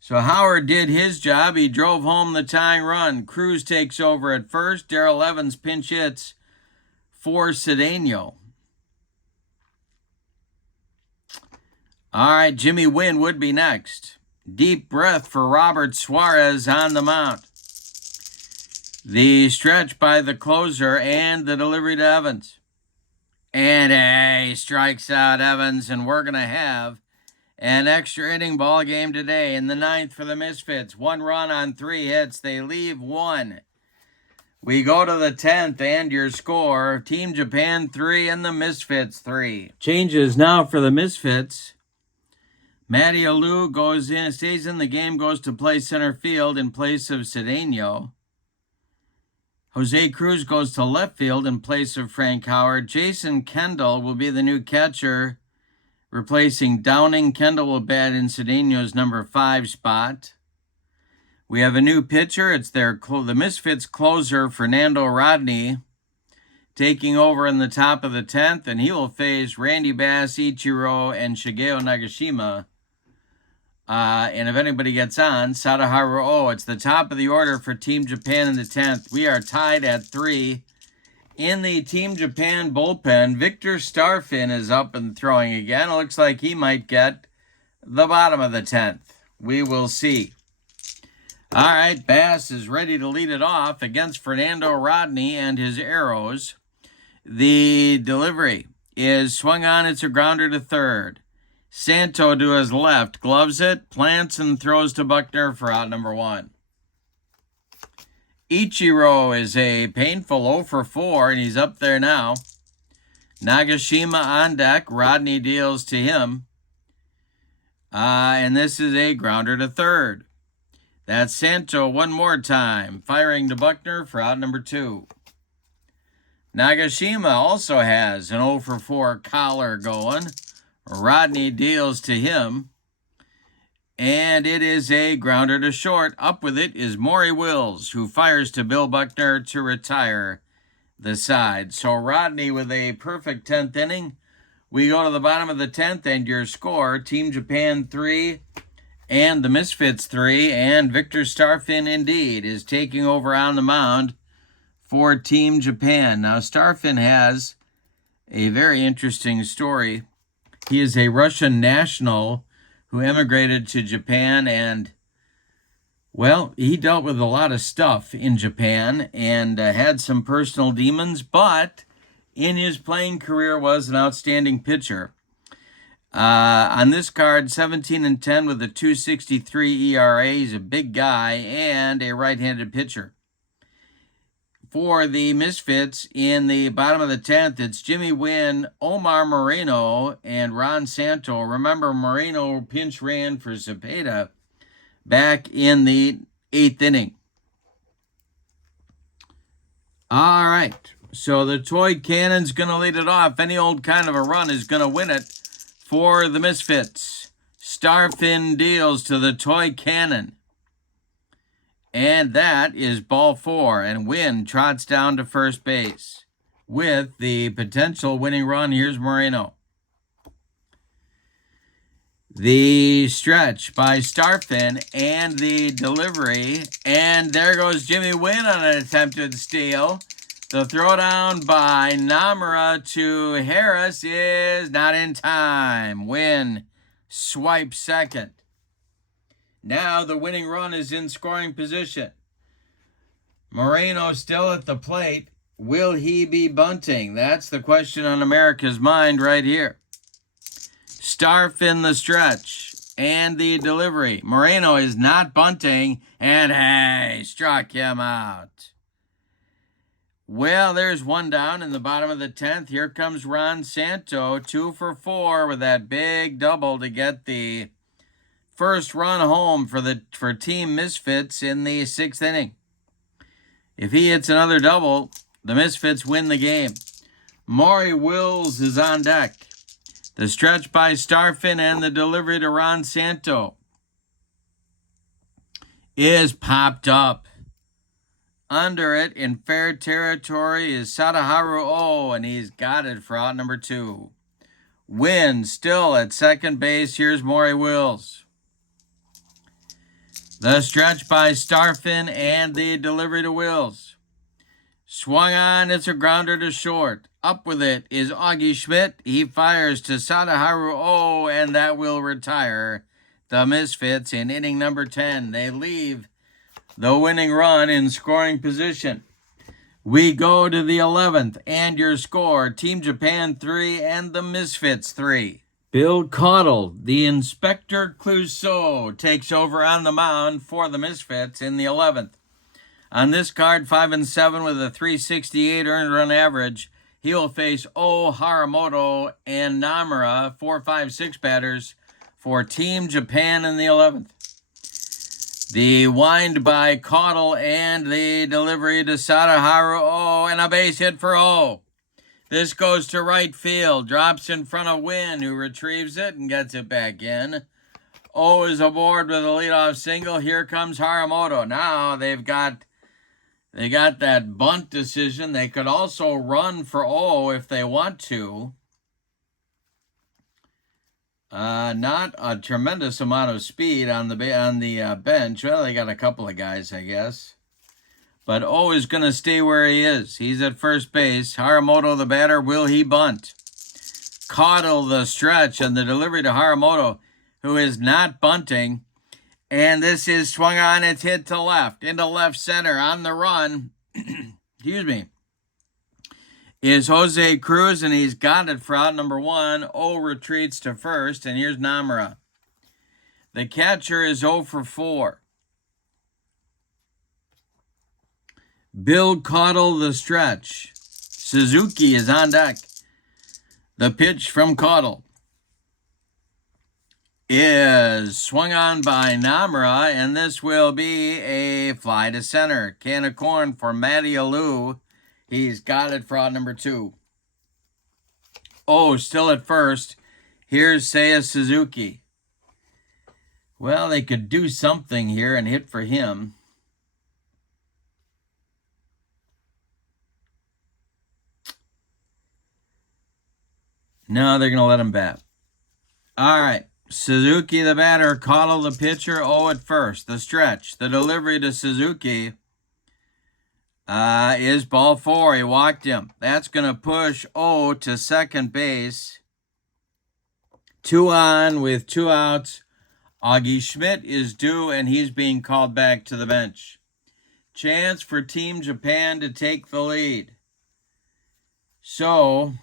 So Howard did his job. He drove home the tying run. Cruz takes over at first. Darrell Evans pinch hits for Cedeno. All right, Jimmy Wynn would be next. Deep breath for Robert Suarez on the mound. The stretch by the closer and the delivery to Evans. And he strikes out Evans, and we're going to have an extra inning ball game today in the ninth for the Misfits. 1 run on 3 hits. They leave 1. We go to the 10th, and your score, Team Japan 3 and the Misfits 3. Changes now for the Misfits. Matty Alou goes in, stays in the game, goes to play center field in place of Cedeno. Jose Cruz goes to left field in place of Frank Howard. Jason Kendall will be the new catcher, replacing Downing. Kendall will bat in Cedeno's number 5 spot. We have a new pitcher. It's the Misfits closer, Fernando Rodney, taking over in the top of the 10th, and he will face Randy Bass, Ichiro, and Shigeo Nagashima. And if anybody gets on, Sadaharu O. It's the top of the order for Team Japan in the 10th. We are tied at 3. In the Team Japan bullpen, Victor Starfin is up and throwing again. It looks like he might get the bottom of the 10th. We will see. All right, Bass is ready to lead it off against Fernando Rodney and his arrows. The delivery is swung on. It's a grounder to third. Santo to his left, gloves it, plants, and throws to Buckner for out number 1. Ichiro is a painful 0 for 4, and he's up there now. Nagashima on deck. Rodney deals to him. And this is a grounder to third. That's Santo one more time, firing to Buckner for out number 2. Nagashima also has an 0 for 4 collar going. Rodney deals to him, and it is a grounder to short. Up with it is Maury Wills, who fires to Bill Buckner to retire the side. So Rodney with a perfect 10th inning. We go to the bottom of the 10th, and your score, Team Japan 3 and the Misfits 3, and Victor Starfin indeed is taking over on the mound for Team Japan. Now, Starfin has a very interesting story. He is a Russian national who emigrated to Japan, and, well, he dealt with a lot of stuff in Japan and had some personal demons, but in his playing career was an outstanding pitcher. On this card, 17-10 with a 2.63 ERA. He's a big guy and a right-handed pitcher. For the Misfits, in the bottom of the 10th, it's Jimmy Wynn, Omar Moreno, and Ron Santo. Remember, Moreno pinch ran for Cepeda back in the 8th inning. All right, so the toy cannon's going to lead it off. Any old kind of a run is going to win it for the Misfits. Starfin deals to the toy cannon. And that is ball 4, and Wynn trots down to first base with the potential winning run. Here's Moreno. The stretch by Starfin and the delivery, and there goes Jimmy Wynn on an attempted steal. The throwdown by Namura to Harris is not in time. Wynn swipes second. Now the winning run is in scoring position. Moreno still at the plate. Will he be bunting? That's the question on America's mind right here. Starfin the stretch and the delivery. Moreno is not bunting, and hey, struck him out. Well, there's one down in the bottom of the 10th. Here comes Ron Santo, 2 for 4 with that big double to get the first run home for Team Misfits in the 6th inning. If he hits another double, the Misfits win the game. Maury Wills is on deck. The stretch by Starfin and the delivery to Ron Santo is popped up. Under it in fair territory is Sadaharu O, and he's got it for out number 2. Wynn still at second base. Here's Maury Wills. The stretch by Starfin and the delivery to Wills. Swung on, it's a grounder to short. Up with it is Augie Schmidt. He fires to Sadaharu O, and that will retire the Misfits in inning number 10. They leave the winning run in scoring position. We go to the 11th, and your score, Team Japan 3 and the Misfits 3. Bill Caudle, the Inspector Clouseau, takes over on the mound for the Misfits in the 11th. On this card, 5-7 with a .368 earned run average. He will face O, Haramoto, and Namura, 4, 5, 6 batters for Team Japan in the 11th. The wind by Caudle and the delivery to Sadaharu O, and a base hit for O. This goes to right field, drops in front of Wynn, who retrieves it and gets it back in. O is aboard with a leadoff single. Here comes Haramoto. Now they got that bunt decision. They could also run for O if they want to. Not a tremendous amount of speed on the bench. Well, they got a couple of guys, I guess. But O is going to stay where he is. He's at first base. Haramoto, the batter, will he bunt? Caudle the stretch and the delivery to Haramoto, who is not bunting. And this is swung on. It's hit to left, into left center on the run. Excuse me. Is Jose Cruz, and he's got it for out number 1. O retreats to first, and here's Namura. The catcher is 0 for 4. Bill Caudle the stretch. Suzuki is on deck. The pitch from Caudle is swung on by Namura, and this will be a fly to center. Can of corn for Matty Alou. He's got it for out number 2. Oh, still at first. Here's Seiya Suzuki. Well, they could do something here and hit for him. No, they're going to let him bat. All right. Suzuki, the batter. Caudle, the pitcher. O at first. The stretch. The delivery to Suzuki is ball 4. He walked him. That's going to push O to second base. 2 on with 2 outs. Augie Schmidt is due, and he's being called back to the bench. Chance for Team Japan to take the lead. So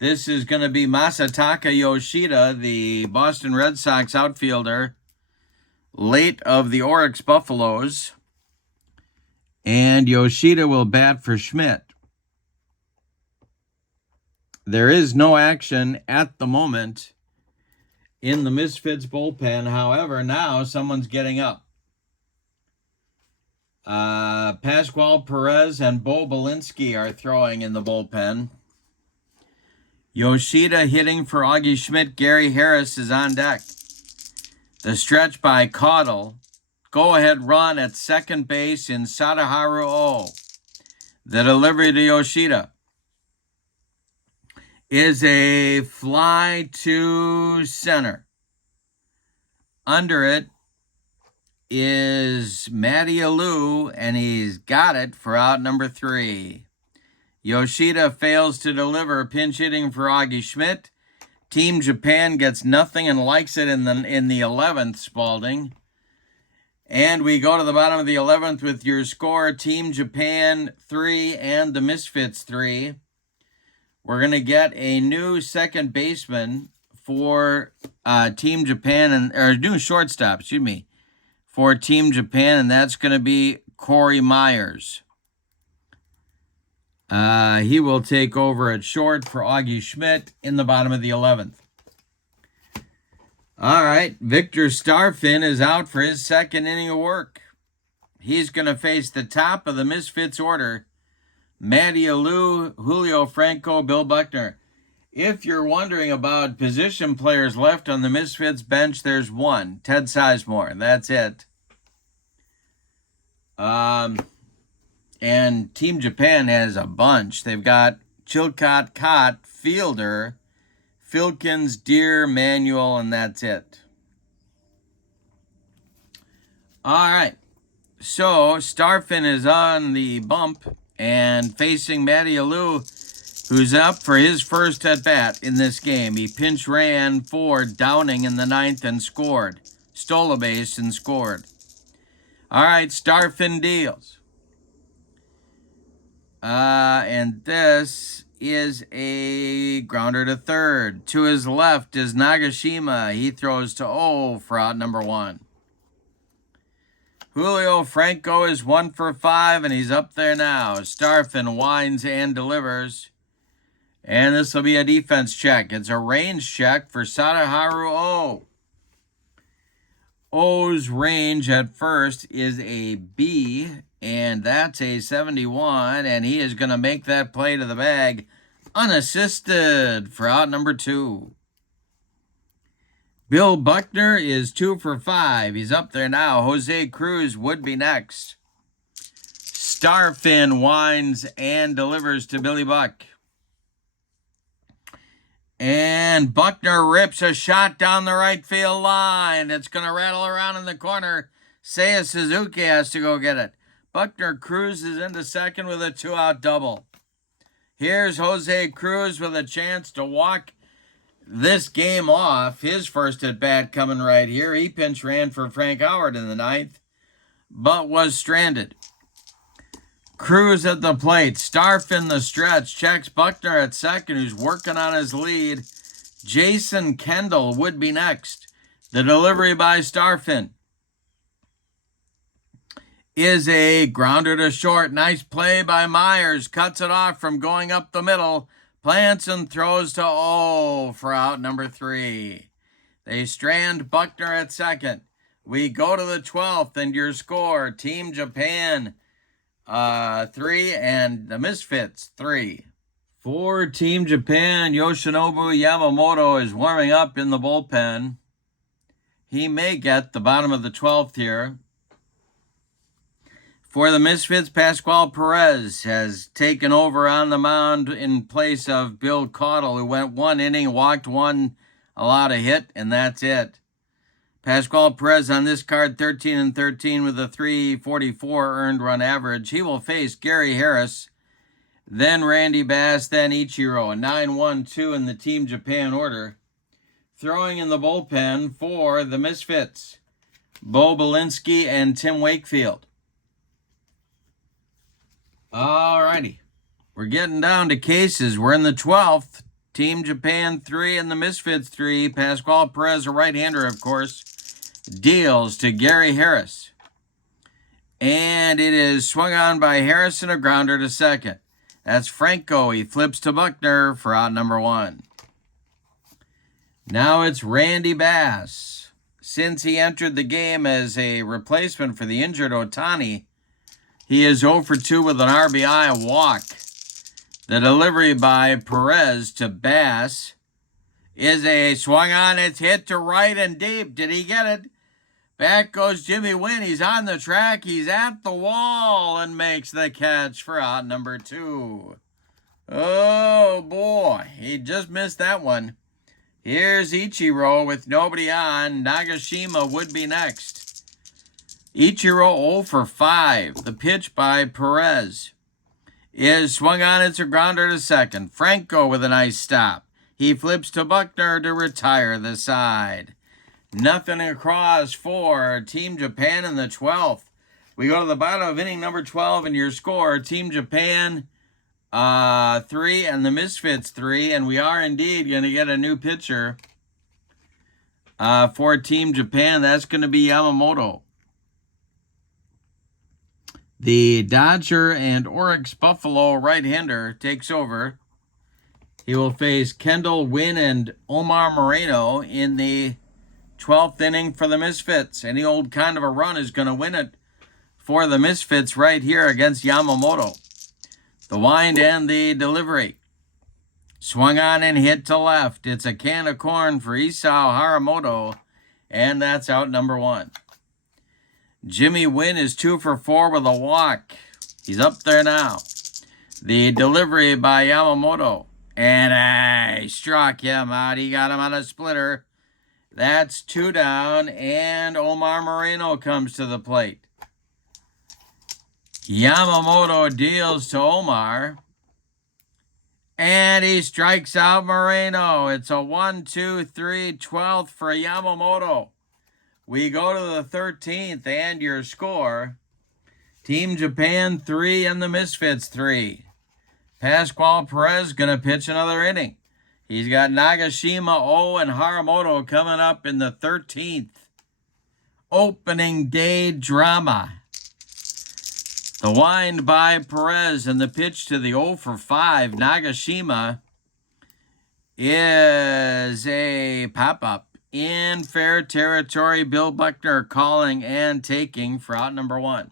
this is going to be Masataka Yoshida, the Boston Red Sox outfielder, late of the Oryx Buffaloes. And Yoshida will bat for Schmidt. There is no action at the moment in the Misfits bullpen. However, now someone's getting up. Pascual Perez and Bo Belinsky are throwing in the bullpen. Yoshida hitting for Augie Schmidt. Gary Harris is on deck. The stretch by Caudle. Go-ahead run at second base in Sadaharu O. The delivery to Yoshida is a fly to center. Under it is Matty Alou, and he's got it for out number 3. Yoshida fails to deliver, pinch hitting for Augie Schmidt. Team Japan gets nothing and likes it in the 11th, Spalding. And we go to the bottom of the 11th with your score, Team Japan 3 and the Misfits 3. We're going to get a new second baseman for Team Japan, or new shortstop, for Team Japan, and that's going to be Corey Myers. He will take over at short for Augie Schmidt in the bottom of the 11th. All right, Victor Starfin is out for his second inning of work. He's going to face the top of the Misfits order, Matty Alou, Julio Franco, Bill Buckner. If you're wondering about position players left on the Misfits bench, there's one, Ted Sizemore. That's it. And Team Japan has a bunch. They've got Chilcott, Cott, Fielder, Filkins, Deer, Manuel, and that's it. All right. So Starfin is on the bump and facing Matty Alou, who's up for his first at-bat in this game. He pinch ran for Downing in the 9th and scored. Stole a base and scored. All right, Starfin deals. And this is a grounder to third. To his left is Nagashima. He throws to 0 for out number 1. Julio Franco is 1 for 5, and he's up there now. Starfin winds and delivers. And this will be a defense check. It's a range check for Sadaharu O. O's range at first is a B, and that's a 71, and he is going to make that play to the bag unassisted for out number 2. Bill Buckner is 2 for 5. He's up there now. Jose Cruz would be next. Starfin winds and delivers to Billy Buck. And Buckner rips a shot down the right field line. It's going to rattle around in the corner. Seiya Suzuki has to go get it. Buckner cruises into second with a 2-out double. Here's Jose Cruz with a chance to walk this game off. His first at-bat coming right here. He pinch ran for Frank Howard in the 9th, but was stranded. Cruz at the plate. Starfin the stretch. Checks Buckner at second, who's working on his lead. Jason Kendall would be next. The delivery by Starfin is a grounder to short. Nice play by Myers. Cuts it off from going up the middle. Plants and throws to 0 for out number 3. They strand Buckner at second. We go to the 12th, and your score, Team Japan 3 and the Misfits 3. For Team Japan, Yoshinobu Yamamoto is warming up in the bullpen. He may get the bottom of the 12th here. For the Misfits, Pascual Perez has taken over on the mound in place of Bill Caudle, who went 1 inning, walked 1, allowed a hit, and that's it. Pascual Perez on this card, 13-13 with a 344 earned run average. He will face Gary Harris, then Randy Bass, then Ichiro. 9-1-2 in the Team Japan order. Throwing in the bullpen for the Misfits, Bo Belinsky and Tim Wakefield. All righty. We're getting down to cases. We're in the 12th. Team Japan 3 and the Misfits 3. Pascual Perez, a right-hander, of course, deals to Gary Harris. And it is swung on by Harrison, a grounder to second. That's Franco. He flips to Buckner for out number 1. Now it's Randy Bass. Since he entered the game as a replacement for the injured Ohtani, he is 0 for 2 with an RBI walk. The delivery by Perez to Bass is a swung on. It's hit to right and deep. Did he get it? Back goes Jimmy Wynn. He's on the track. He's at the wall and makes the catch for out number 2. Oh, boy. He just missed that one. Here's Ichiro with nobody on. Nagashima would be next. Ichiro 0 for 5. The pitch by Perez is swung on. It's a grounder to second. Franco with a nice stop. He flips to Buckner to retire the side. Nothing across for Team Japan in the 12th. We go to the bottom of inning number 12, and your score, Team Japan 3 and the Misfits 3, and we are indeed going to get a new pitcher for Team Japan. That's going to be Yamamoto. The Dodger and Oryx Buffalo right-hander takes over. He will face Kendall Wynn and Omar Moreno in the 12th inning for the Misfits. Any old kind of a run is going to win it for the Misfits right here against Yamamoto. The wind and the delivery. Swung on and hit to left. It's a can of corn for Isao Haramoto, and that's out number 1. Jimmy Wynn is 2 for 4 with a walk. He's up there now. The delivery by Yamamoto. And he struck him out. He got him on a splitter. That's 2 down, and Omar Moreno comes to the plate. Yamamoto deals to Omar, and he strikes out Moreno. It's a 1-2-3 12th for Yamamoto. We go to the 13th, and your score, Team Japan 3 and the Misfits 3. Pascual Perez going to pitch another inning. He's got Nagashima, O, and Haramoto coming up in the 13th. Opening day drama. The wind by Perez and the pitch to the 0 for 5. Nagashima is a pop-up. In fair territory, Bill Buckner calling and taking for out number 1.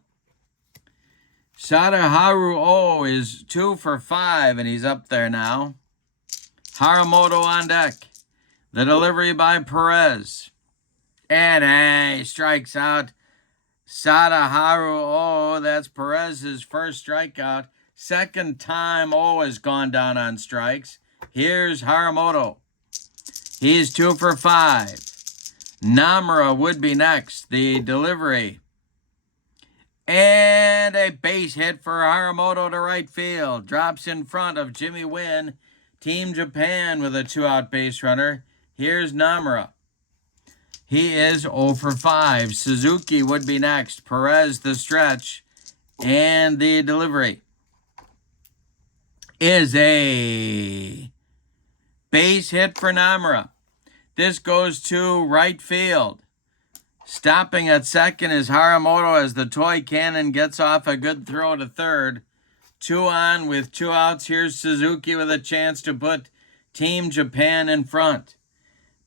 Sadaharu O is 2 for 5, and he's up there now. Haramoto on deck. The delivery by Perez. And he strikes out Sadaharu O. That's Perez's first strikeout. Second time O has gone down on strikes. Here's Haramoto. He's 2 for 5. Namura would be next. The delivery. And a base hit for Haramoto to right field. Drops in front of Jimmy Wynn. Team Japan with a 2-out base runner. Here's Namura. He is 0 for 5. Suzuki would be next. Perez the stretch. And the delivery is a base hit for Namura. This goes to right field. Stopping at second is Haramoto as the toy cannon gets off a good throw to third. 2 on with 2 outs. Here's Suzuki with a chance to put Team Japan in front.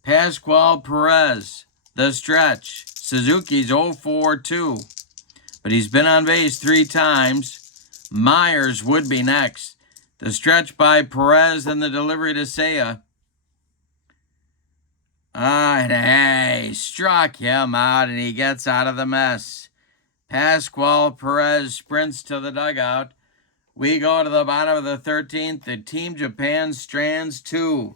Pascual Perez, the stretch. Suzuki's 0 for 2, but he's been on base 3 times. Myers would be next. The stretch by Perez and the delivery to Seiya. And he struck him out, and he gets out of the mess. Pascual Perez sprints to the dugout. We go to the bottom of the 13th. The Team Japan strands 2.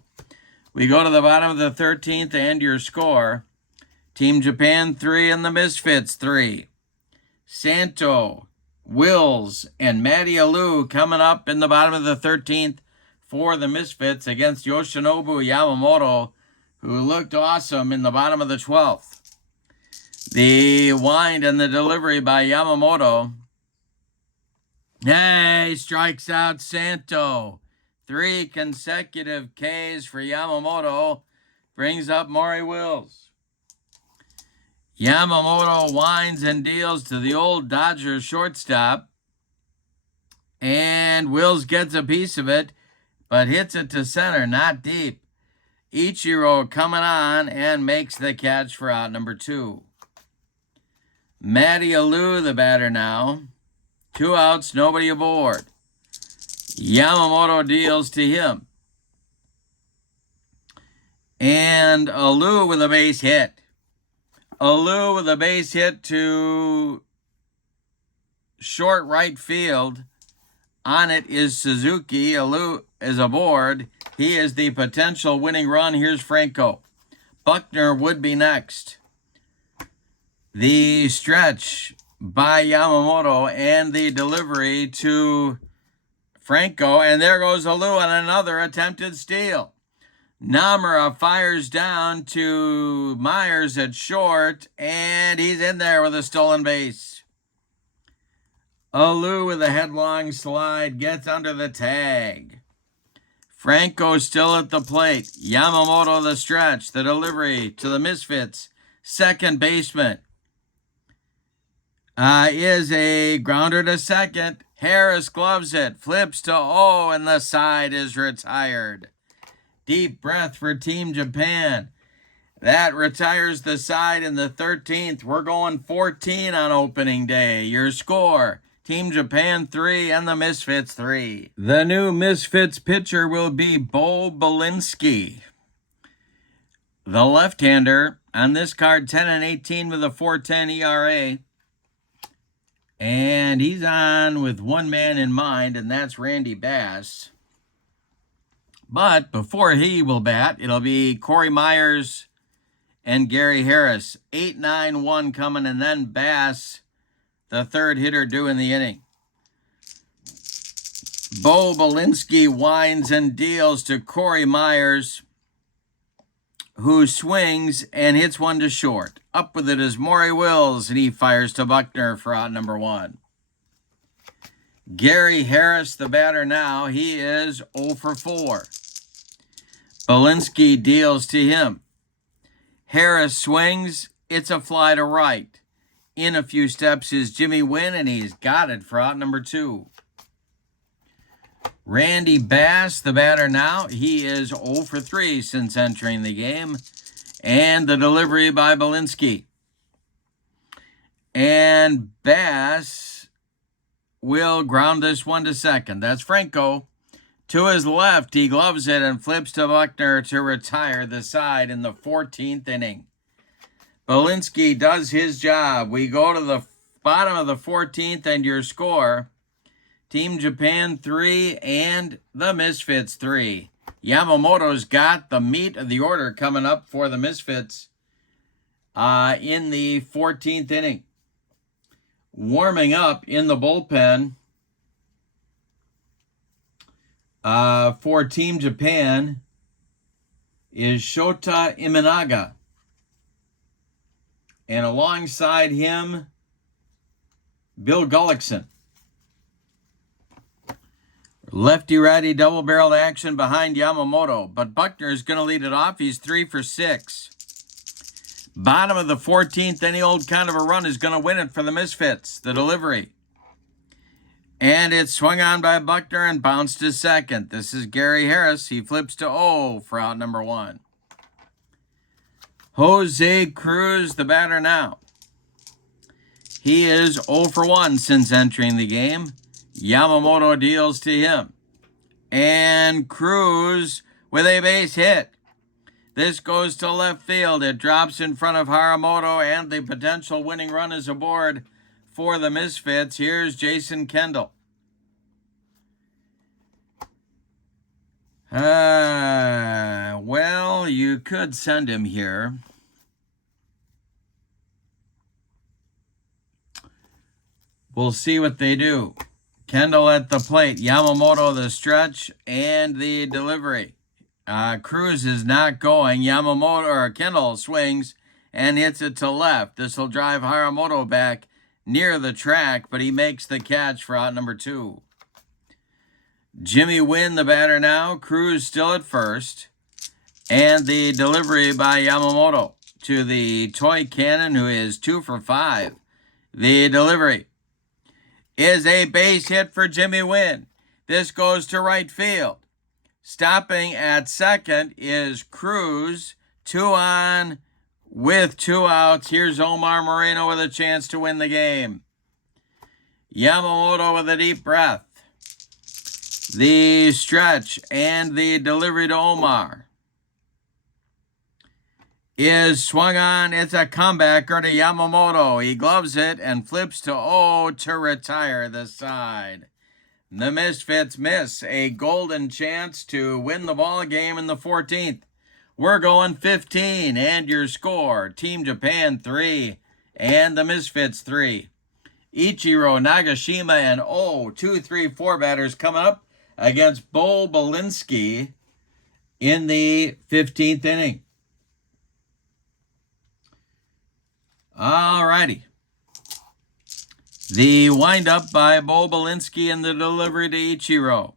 We go to the bottom of the 13th, and your score, Team Japan 3 and the Misfits 3. Santo, Wills, and Matty Alou coming up in the bottom of the 13th for the Misfits against Yoshinobu Yamamoto, who looked awesome in the bottom of the 12th. The wind and the delivery by Yamamoto. He strikes out Santo. 3 consecutive Ks for Yamamoto. Brings up Maury Wills. Yamamoto winds and deals to the old Dodgers shortstop. And Wills gets a piece of it, but hits it to center, not deep. Ichiro coming on and makes the catch for out number 2. Matty Alou, the batter now. 2 outs, nobody aboard. Yamamoto deals to him. And Alou with a base hit. Alou with a base hit to short right field. On it is Suzuki. Alou is aboard. He is the potential winning run. Here's Franco. Buckner would be next. The stretch by Yamamoto and the delivery to Franco. And there goes Alou on another attempted steal. Namura fires down to Myers at short, and he's in there with a stolen base. Alou with a headlong slide gets under the tag. Franco still at the plate. Yamamoto the stretch, the delivery to the Misfits. Second baseman is a grounder to second. Harris gloves it, flips to and the side is retired. Deep breath for Team Japan. That retires the side in the 13th. We're going 14 on opening day. Your score, Team Japan 3 and the Misfits 3. The new Misfits pitcher will be Bo Belinsky. The left-hander on this card, 10-18 with a 4.10 ERA. And he's on with one man in mind, and that's Randy Bass. But before he will bat, it'll be Corey Myers and Gary Harris. 8-9-1 coming, and then Bass, the third hitter due in the inning. Bo Belinsky winds and deals to Corey Myers, who swings and hits one to short. Up with it is Maury Wills, and he fires to Buckner for out number 1. Gary Harris, the batter now, he is 0 for 4. Belinsky deals to him. Harris swings, it's a fly to right. In a few steps is Jimmy Wynn, and he's got it for out number 2. Randy Bass, the batter now, he is 0 for 3 since entering the game. And the delivery by Belinsky. And Bass will ground this one to second. That's Franco. To his left, he gloves it and flips to Buckner to retire the side in the 14th inning. Belinsky does his job. We go to the bottom of the 14th, and your score, Team Japan 3 and the Misfits 3. Yamamoto's got the meat of the order coming up for the Misfits in the 14th inning. Warming up in the bullpen for Team Japan is Shota Imanaga. And alongside him, Bill Gullickson. Lefty-righty double-barreled action behind Yamamoto, but Buckner is going to lead it off. He's 3 for 6. Bottom of the 14th, any old kind of a run is going to win it for the Misfits. The delivery. And it's swung on by Buckner and bounced to second. This is Gary Harris. He flips to for out number 1. Jose Cruz, the batter now. He is 0 for 1 since entering the game. Yamamoto deals to him. And Cruz with a base hit. This goes to left field. It drops in front of Haramoto, and the potential winning run is aboard for the Misfits. Here's Jason Kendall. Well, you could send him here. We'll see what they do. Kendall at the plate, Yamamoto the stretch, and the delivery. Cruz is not going. Kendall swings and hits it to left. This will drive Haramoto back near the track, but he makes the catch for out number 2. Jimmy Wynn, the batter now. Cruz still at first. And the delivery by Yamamoto to the toy cannon, who is 2 for 5. The delivery is a base hit for Jimmy Wynn. This goes to right field. Stopping at second is Cruz. 2 on with 2 outs. Here's Omar Moreno with a chance to win the game. Yamamoto with a deep breath. The stretch and the delivery to Omar is swung on. It's a comebacker to Yamamoto. He gloves it and flips to to retire the side. The Misfits miss a golden chance to win the ball game in the 14th. We're going 15, and your score, Team Japan 3 and the Misfits 3. Ichiro Nagashima and 2-3-4 batters coming up against Bo Belinsky in the 15th inning. All righty. The windup by Bo Belinsky and the delivery to Ichiro.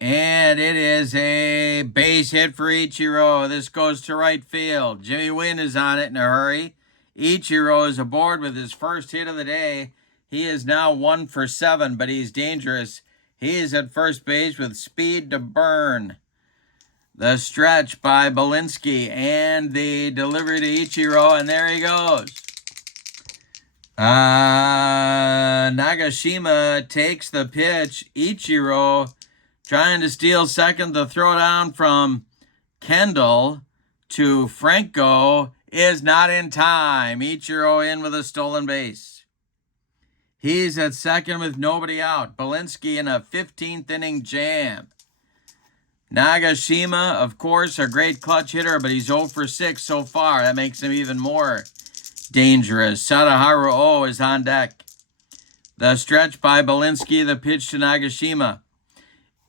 And it is a base hit for Ichiro. This goes to right field. Jimmy Wynn is on it in a hurry. Ichiro is aboard with his first hit of the day. He is now 1 for 7, but he's dangerous. He is at first base with speed to burn. The stretch by Belinsky and the delivery to Ichiro, and there he goes. Nagashima takes the pitch. Ichiro trying to steal second. The throwdown from Kendall to Franco is not in time. Ichiro in with a stolen base. He's at second with nobody out. Belinsky in a 15th inning jam. Nagashima, of course, a great clutch hitter, but he's 0 for 6 so far. That makes him even more dangerous. Sadaharu O is on deck. The stretch by Belinsky, the pitch to Nagashima,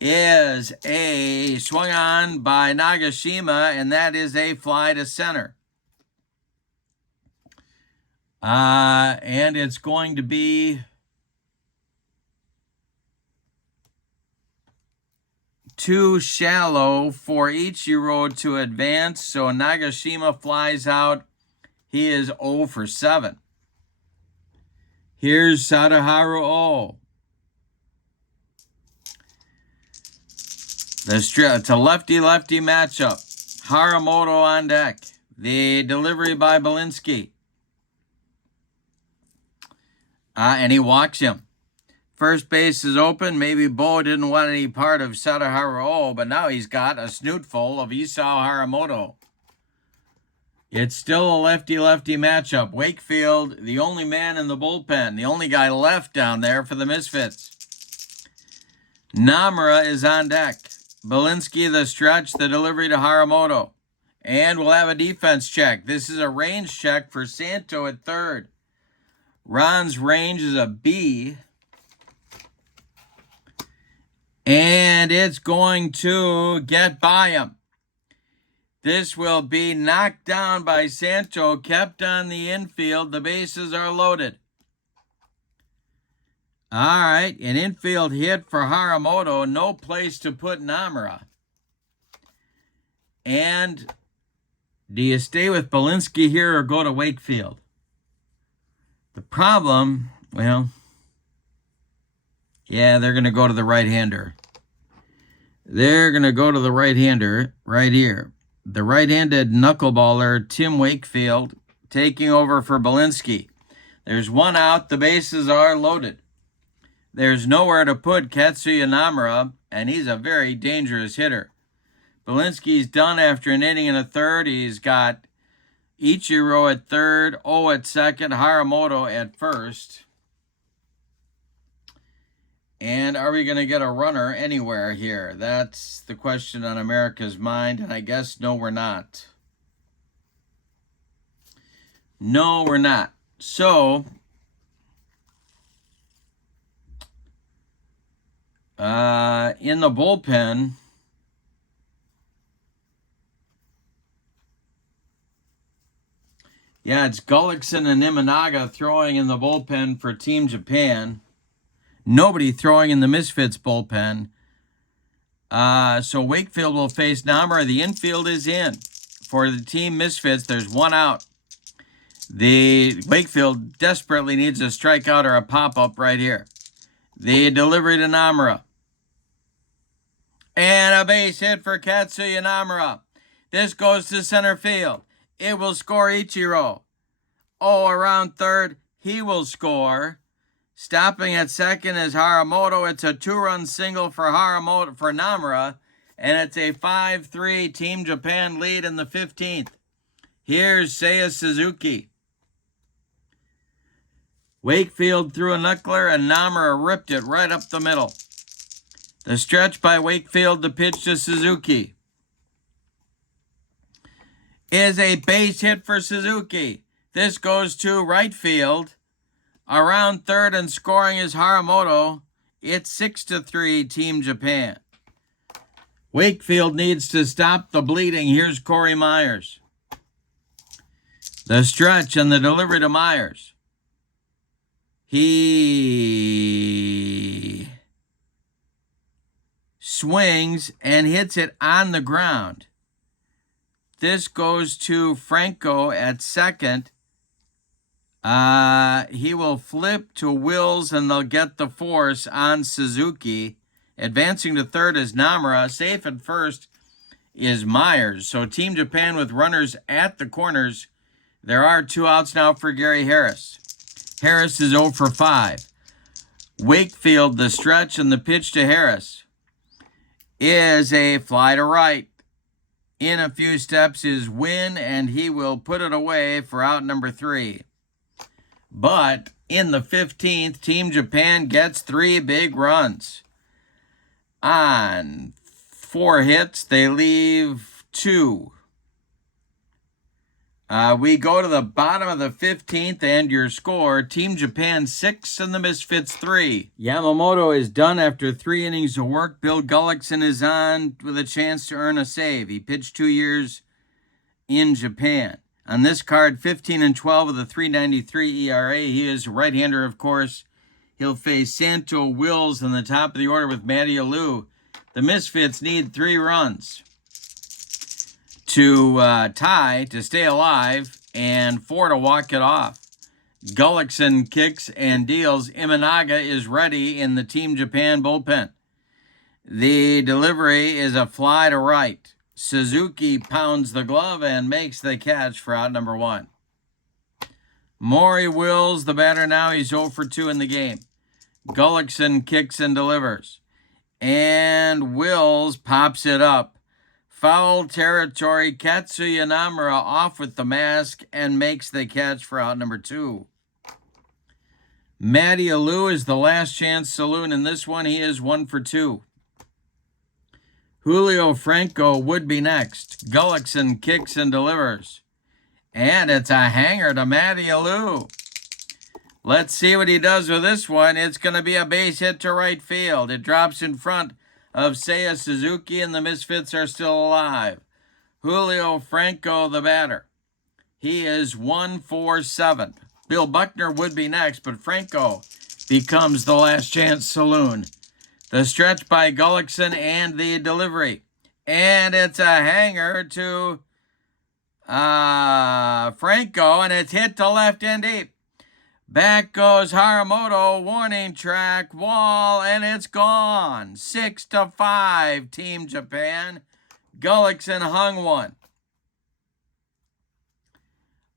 is a swung on by Nagashima, and that is a fly to center. And it's going to be too shallow for Ichiro to advance, so Nagashima flies out. He is 0 for 7. Here's Sadaharu O. It's a lefty-lefty matchup. Haramoto on deck. The delivery by Belinsky. And he walks him. First base is open. Maybe Bo didn't want any part of Sadaharu O, but now he's got a snootful of Isao Haramoto. It's still a lefty-lefty matchup. Wakefield, the only man in the bullpen, the only guy left down there for the Misfits. Namura is on deck. Belinsky, the stretch, the delivery to Haramoto. And we'll have a defense check. This is a range check for Santo at third. Ron's range is a B. And it's going to get by him. This will be knocked down by Santo, kept on the infield. The bases are loaded. All right, an infield hit for Haramoto. No place to put Namura. And do you stay with Belinsky here or go to Wakefield? The problem, well, yeah, they're going to go to the right-hander. They're going to go to the right-hander right here. The right-handed knuckleballer, Tim Wakefield, taking over for Belinsky. There's one out. The bases are loaded. There's nowhere to put Katsuya Namura, and he's a very dangerous hitter. Belinsky's done after an inning and a third. He's got Ichiro at third, O at second, Haramoto at first. And are we going to get a runner anywhere here? That's the question on America's mind, and I guess no, we're not. No, we're not. So, in the bullpen, yeah, it's Gullickson and Imanaga throwing in the bullpen for Team Japan. Nobody throwing in the Misfits bullpen. So Wakefield will face Namura. The infield is in. For the Team Misfits, there's one out. The Wakefield desperately needs a strikeout or a pop-up right here. The delivery to Namura. And a base hit for Katsuya Namura. This goes to center field. It will score Ichiro. Oh, around third, he will score. Stopping at second is Haramoto. It's a 2-run single for Namura, and it's a 5-3 Team Japan lead in the 15th. Here's Seiya Suzuki. Wakefield threw a knuckler, and Namura ripped it right up the middle. The stretch by Wakefield, the pitch to Suzuki, is a base hit for Suzuki. This goes to right field. Around third and scoring is Haramoto. It's 6-3 Team Japan. Wakefield needs to stop the bleeding. Here's Corey Myers. The stretch and the delivery to Myers. He swings and hits it on the ground. This goes to Franco at second. He will flip to Wills, and they'll get the force on Suzuki. Advancing to third is Namura. Safe at first is Myers. So Team Japan with runners at the corners. There are 2 outs now for Gary Harris. Harris is 0 for 5. Wakefield, the stretch and the pitch to Harris is a fly to right. In a few steps is Wynn, and he will put it away for out number 3. But in the 15th, Team Japan gets 3 big runs. On 4 hits, they leave 2. We go to the bottom of the 15th, and your score, Team Japan 6 and the Misfits 3. Yamamoto is done after 3 innings of work. Bill Gullickson is on with a chance to earn a save. He pitched 2 years in Japan. On this card, 15 and 12 with a 3.93 ERA. He is a right-hander, of course. He'll face Santo Wills in the top of the order with Matty Alou. The Misfits need 3 runs to tie, to stay alive, and 4 to walk it off. Gullickson kicks and deals. Imanaga is ready in the Team Japan bullpen. The delivery is a fly to right. Suzuki pounds the glove and makes the catch for out number 1. Maury Wills, the batter now, he's 0 for 2 in the game. Gullickson kicks and delivers. And Wills pops it up. Foul territory. Katsuya Namura off with the mask and makes the catch for out number 2. Matty Alou is the last chance saloon in this one. He is 1 for 2. Julio Franco would be next. Gullickson kicks and delivers. And it's a hanger to Matty Alou. Let's see what he does with this one. It's going to be a base hit to right field. It drops in front of Seiya Suzuki, and the Misfits are still alive. Julio Franco, the batter. He is 1 for 7. Bill Buckner would be next, but Franco becomes the last chance saloon. The stretch by Gullickson and the delivery. And it's a hanger to Franco, and it's hit to left and deep. Back goes Haramoto, warning track, wall, and it's gone. 6-5, Team Japan. Gullickson hung one.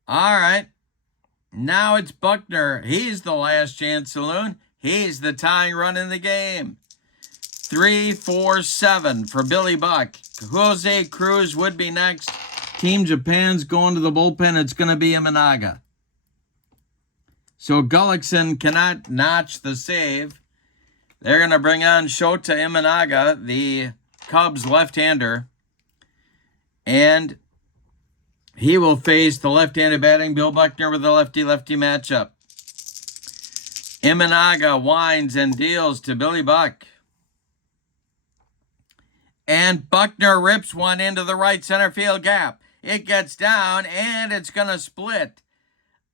All right. Now it's Buckner. He's the last chance saloon. He's the tying run in the game. 3-4-7 for Billy Buck. Jose Cruz would be next. Team Japan's going to the bullpen. It's going to be Imanaga. So Gullickson cannot notch the save. They're going to bring on Shota Imanaga, the Cubs left-hander. And he will face the left-handed batting Bill Buckner with a lefty-lefty matchup. Imanaga winds and deals to Billy Buck. And Buckner rips one into the right center field gap. It gets down, and it's going to split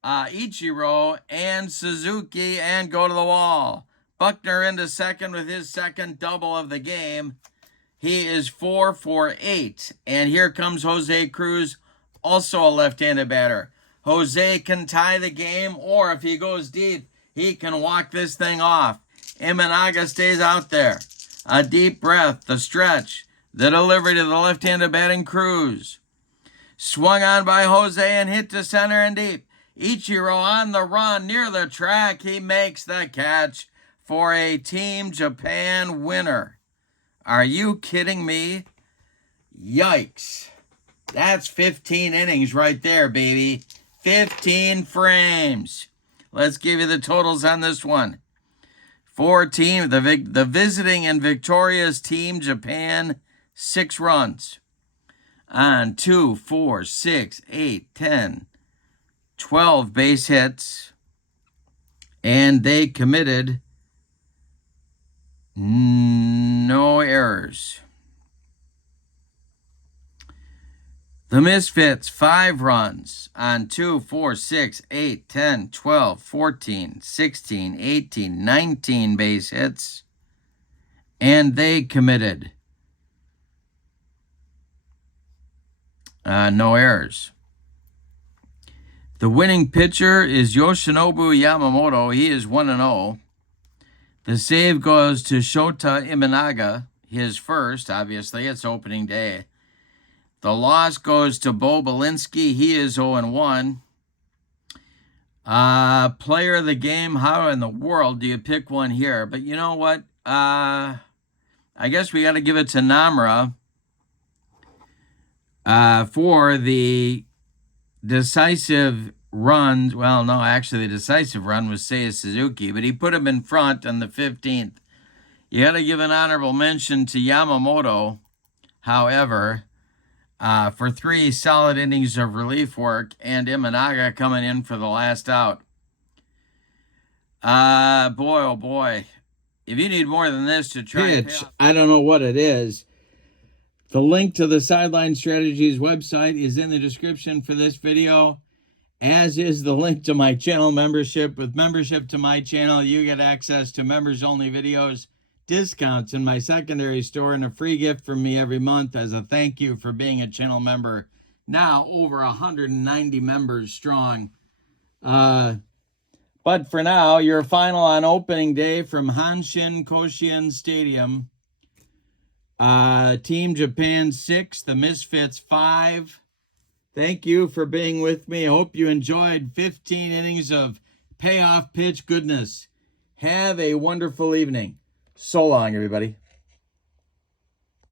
Ichiro and Suzuki and go to the wall. Buckner into second with his second double of the game. He is 4 for 8. And here comes Jose Cruz, also a left-handed batter. Jose can tie the game, or if he goes deep, he can walk this thing off. Imanaga stays out there. A deep breath, the stretch, the delivery to the left-handed batting Cruz. Swung on by Jose and hit to center and deep. Ichiro on the run near the track. He makes the catch for a Team Japan winner. Are you kidding me? Yikes. That's 15 innings right there, baby. 15 frames. Let's give you the totals on this one. For the visiting and victorious Team Japan, 6 runs. On 2, 4, 6, 8, 10, 12 base hits. And they committed no errors. The Misfits, 5 runs on 2, 4, 6, 8, 10, 12, 14, 16, 18, 19 base hits. And they committed no errors. The winning pitcher is Yoshinobu Yamamoto. He is 1-0. The save goes to Shota Imanaga, his first, obviously. It's opening day. The loss goes to Bo Belinsky. He is 0-1. Player of the game, how in the world do you pick one here? But you know what? I guess we got to give it to Namra for the decisive runs. Well, no, actually the decisive run was Seiya Suzuki, but he put him in front on the 15th. You got to give an honorable mention to Yamamoto, however, for 3 solid innings of relief work, and Imanaga coming in for the last out. Boy, oh boy. If you need more than this to try pitch, I don't know what it is. The link to the Sideline Strategies website is in the description for this video, as is the link to my channel membership. With membership to my channel, you get access to members-only videos, discounts in my secondary store, and a free gift from me every month as a thank you for being a channel member. Now over 190 members strong. But for now, your final on opening day from Hanshin Koshien Stadium. Team Japan 6, the Misfits 5. Thank you for being with me. I hope you enjoyed 15 innings of payoff pitch goodness. Have a wonderful evening. So long, everybody.